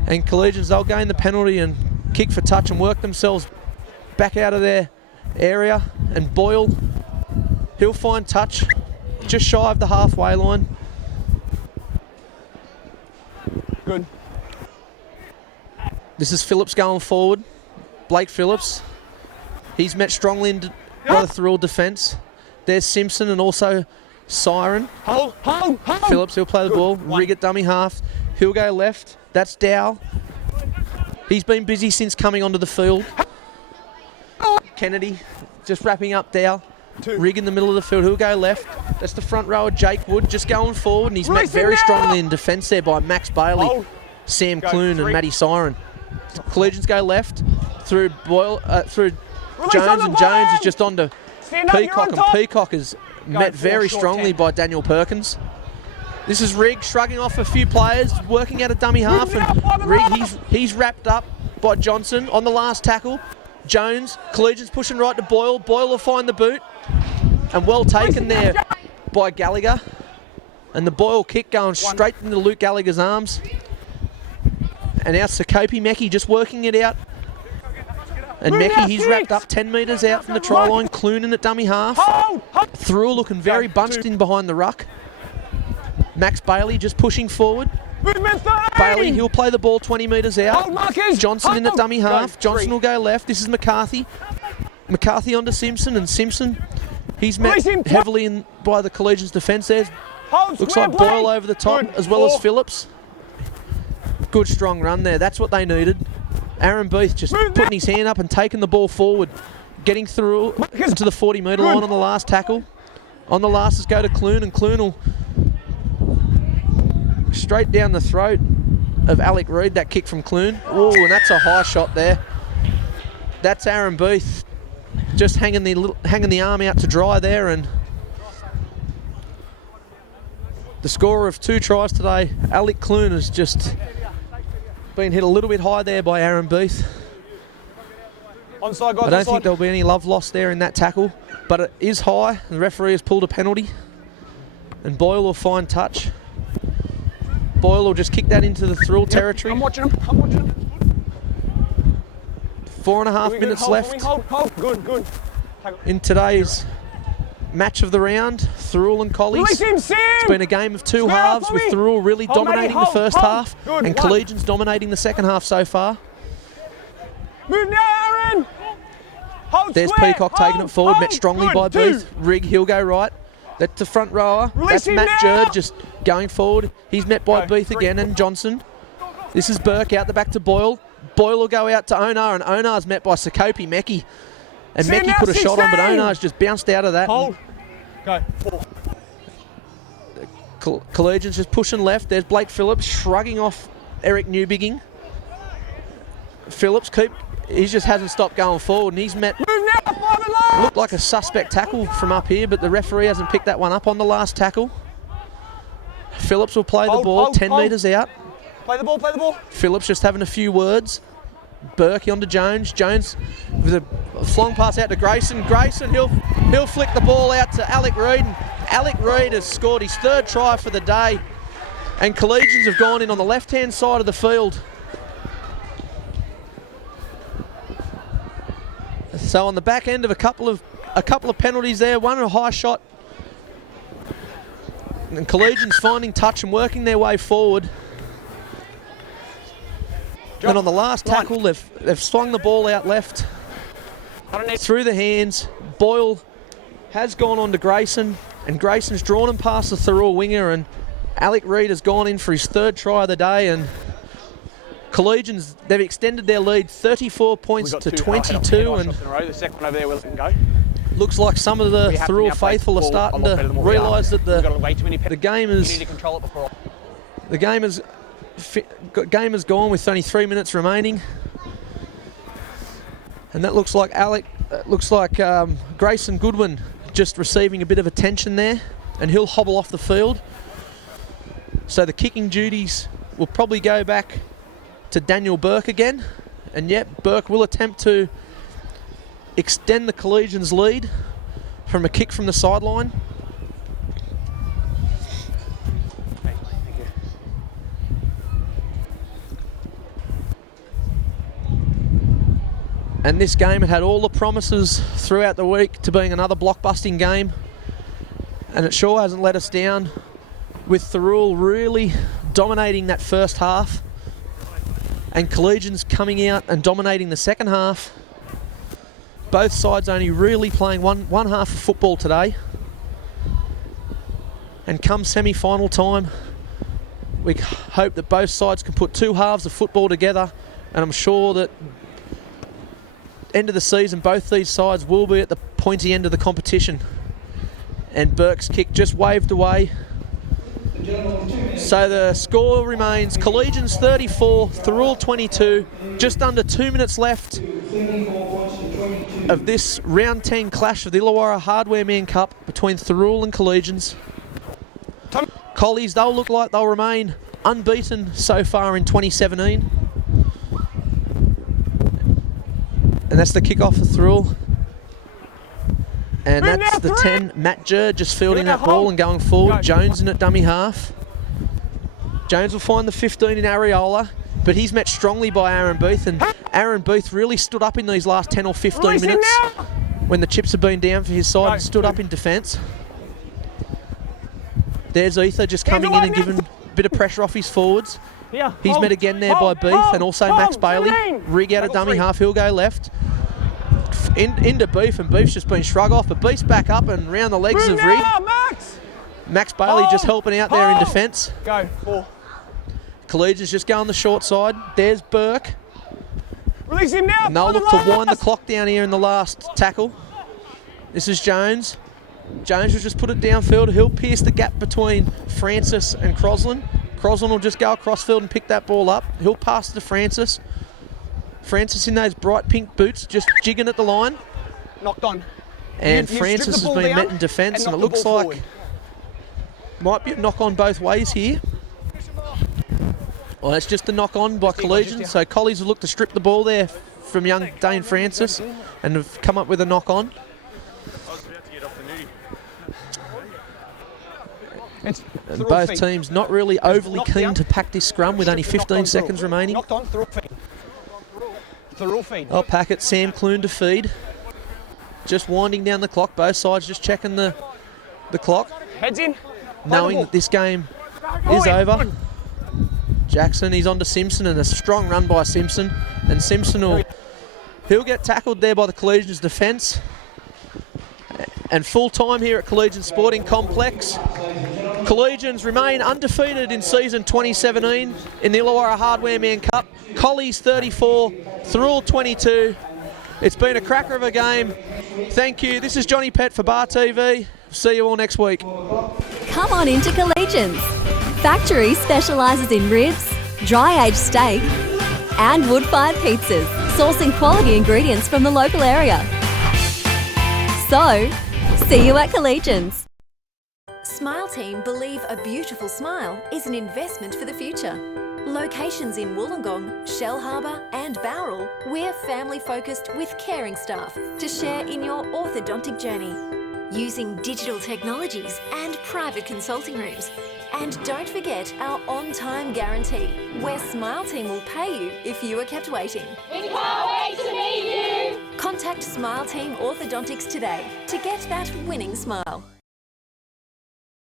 And Collegians, they'll gain the penalty and kick for touch and work themselves back out of their area. And Boyle, he'll find touch just shy of the halfway line. Good. This is Phillips going forward. Blake Phillips. He's met strongly in by the Thirroul defence. There's Simpson and also Siren. Hold. Phillips, he'll play the ball. Rigg at dummy half. He'll go left. That's Dow. He's been busy since coming onto the field. Kennedy just wrapping up Dow. Rigg in the middle of the field. He'll go left. That's the front rower, Jake Wood, just going forward. And he's met very strongly in defence there by Max Bailey, Sam Clune and Matty Siren. Collegians go left through Boyle, through Jones, and Jones is just on to Peacock, and Peacock is met very strongly by Daniel Perkins. This is Rigg shrugging off a few players, working out a dummy half, and Rigg, he's wrapped up by Johnson on the last tackle. Jones, Collegians pushing right to Boyle. Boyle will find the boot, and well taken there by Gallagher. And the Boyle kick going straight into Luke Gallagher's arms. And now Sakopi Mecki just working it out. And Mecki, he's wrapped up 10 metres out from the try line. Clune in at dummy half. Thirroul looking very bunched in behind the ruck. Max Bailey just pushing forward. Bailey, he'll play the ball 20 metres out. Johnson in the dummy half. Johnson will go left. This is McCarthy. McCarthy onto Simpson, and Simpson, he's met heavily in by the Collegians defence there. Looks like Boyle over the top, as well as Phillips. Good strong run there. That's what they needed. Aaron Beath just putting his hand up and taking the ball forward. Getting through to the 40-metre line on the last tackle. On the last is go to Clune, and Clune will straight down the throat of Alec Reid, that kick from Clune. Oh, and that's a high shot there. That's Aaron Beath just hanging the arm out to dry there, and the scorer of 2 tries today, Alec Clune, has just been hit a little bit high there by Aaron Beath. Onside, guys, I don't think there'll be any love lost there in that tackle, but it is high. The referee has pulled a penalty, and Boyle will find touch. Boyle will just kick that into the Thirroul territory. I'm watching him. 4.5 minutes left in today's match of the round, Thirroul and Collies. It's been a game of 2 halves, with Thirroul really dominating the first half and Collegians dominating the second half so far. Move now, Aaron. There's Peacock taking it forward, met strongly by Booth. Rigg, he'll go right. That's the front rower. That's Matt Jerd just going forward. He's met by Beath again, and Johnson. This is Burke out the back to Boyle. Boyle will go out to Onar, and Onar's met by Sakopi Mecki. And Stand Mekki now, put a shot on, but 16. Onar's just bounced out of that. Hold. Go. 4. Collegians just pushing left. There's Blake Phillips shrugging off Eric Newbigging. Phillips he just hasn't stopped going forward, and he's met looked like a suspect tackle from up here, but the referee hasn't picked that one up on the last tackle. Phillips will play the ball 10 metres out. Play the ball, play the ball. Phillips just having a few words. Berkey onto Jones. Jones with a flong pass out to Grayson. Grayson, he'll flick the ball out to Alec Reid. And Alec Reid has scored his 3rd try for the day. And Collegians have gone in on the left-hand side of the field. So on the back end of a couple of penalties there, one a high shot. And Collegians finding touch and working their way forward. And on the last tackle, they've swung the ball out left through the hands. Boyle has gone on to Grayson, and Grayson's drawn him past the Thirroul winger, and Alec Reid has gone in for his 3rd try of the day, and Collegians, they've extended their lead 34 points to 22, and the second one over there, we'll let them go. looks like some of the Thirroul faithful are starting to realise that the game is... You need to control it before. The game has gone with only 3 minutes remaining, and that looks like Grayson Goodwin just receiving a bit of attention there, and he'll hobble off the field. So the kicking duties will probably go back to Daniel Burke again, and yep, Burke will attempt to extend the Collegians' lead from a kick from the sideline. And this game had all the promises throughout the week to being another blockbusting game, and it sure hasn't let us down, with Thirroul really dominating that first half and Collegians coming out and dominating the second half. Both sides only really playing one half of football today, and come semi-final time we hope that both sides can put 2 halves of football together, and I'm sure that end of the season both these sides will be at the pointy end of the competition. And Burke's kick just waved away. So the score remains Collegians 34, Thirroul 22. Just under 2 minutes left of this round 10 clash of the Illawarra Hardware Man Cup between Thirroul and Collegians. Collies, they'll look like they'll remain unbeaten so far in 2017. And that's the kick-off for Thirroul. And that's the 10. Matt Jurd just fielding that ball and going forward. Jones in at dummy half. Jones will find the 15 in Areola, but he's met strongly by Aaron Booth, and Aaron Booth really stood up in these last 10 or 15 minutes when the chips have been down for his side and stood up in defence. There's Ether just coming in and giving a bit of pressure off his forwards. He's met again there by Beef, and also Max Bailey. Rig out of dummy half, he'll go left. Into Beef, and Beef's just been shrugged off, but Beef's back up and round the legs of Rig. Max Bailey just helping out there in defence. Go, 4. Collegians just go on the short side. There's Burke. Release him now. And they'll look to wind the clock down here in the last tackle. This is Jones. Jones will just put it downfield. He'll pierce the gap between Francis and Crosland. Crosland will just go across field and pick that ball up. He'll pass to Francis. Francis in those bright pink boots, just jigging at the line. Knocked on. And Francis has been met in defence, and it looks like might be a knock on both ways here. Well, that's just a knock on by Collegians, so Collies will look to strip the ball there from young Dane Francis and have come up with a knock on. And both teams not really overly keen to pack this scrum with only 15 seconds remaining. Knocked on, Thirroul feed. I'll pack it, Sam Clune to feed. Just winding down the clock, both sides just checking the clock. Heads in. Knowing that this game is over. Jackson, he's on to Simpson, and a strong run by Simpson. And Simpson he'll get tackled there by the Collegians defence. And full time here at Collegians Sporting Complex. Collegians remain undefeated in season 2017 in the Illawarra Hardware Man Cup. Collies 34, Thirroul 22. It's been a cracker of a game. Thank you. This is Johnny Pett for Bar TV. See you all next week. Come on into Collegians. Factory specialises in ribs, dry-aged steak and wood-fired pizzas, sourcing quality ingredients from the local area. So, see you at Collegians. Smile Team believe a beautiful smile is an investment for the future. Locations in Wollongong, Shell Harbour and Thirroul, we're family-focused with caring staff to share in your orthodontic journey. Using digital technologies and private consulting rooms. And don't forget our on-time guarantee, where Smile Team will pay you if you are kept waiting. We can't wait to meet you. Contact Smile Team Orthodontics today to get that winning smile.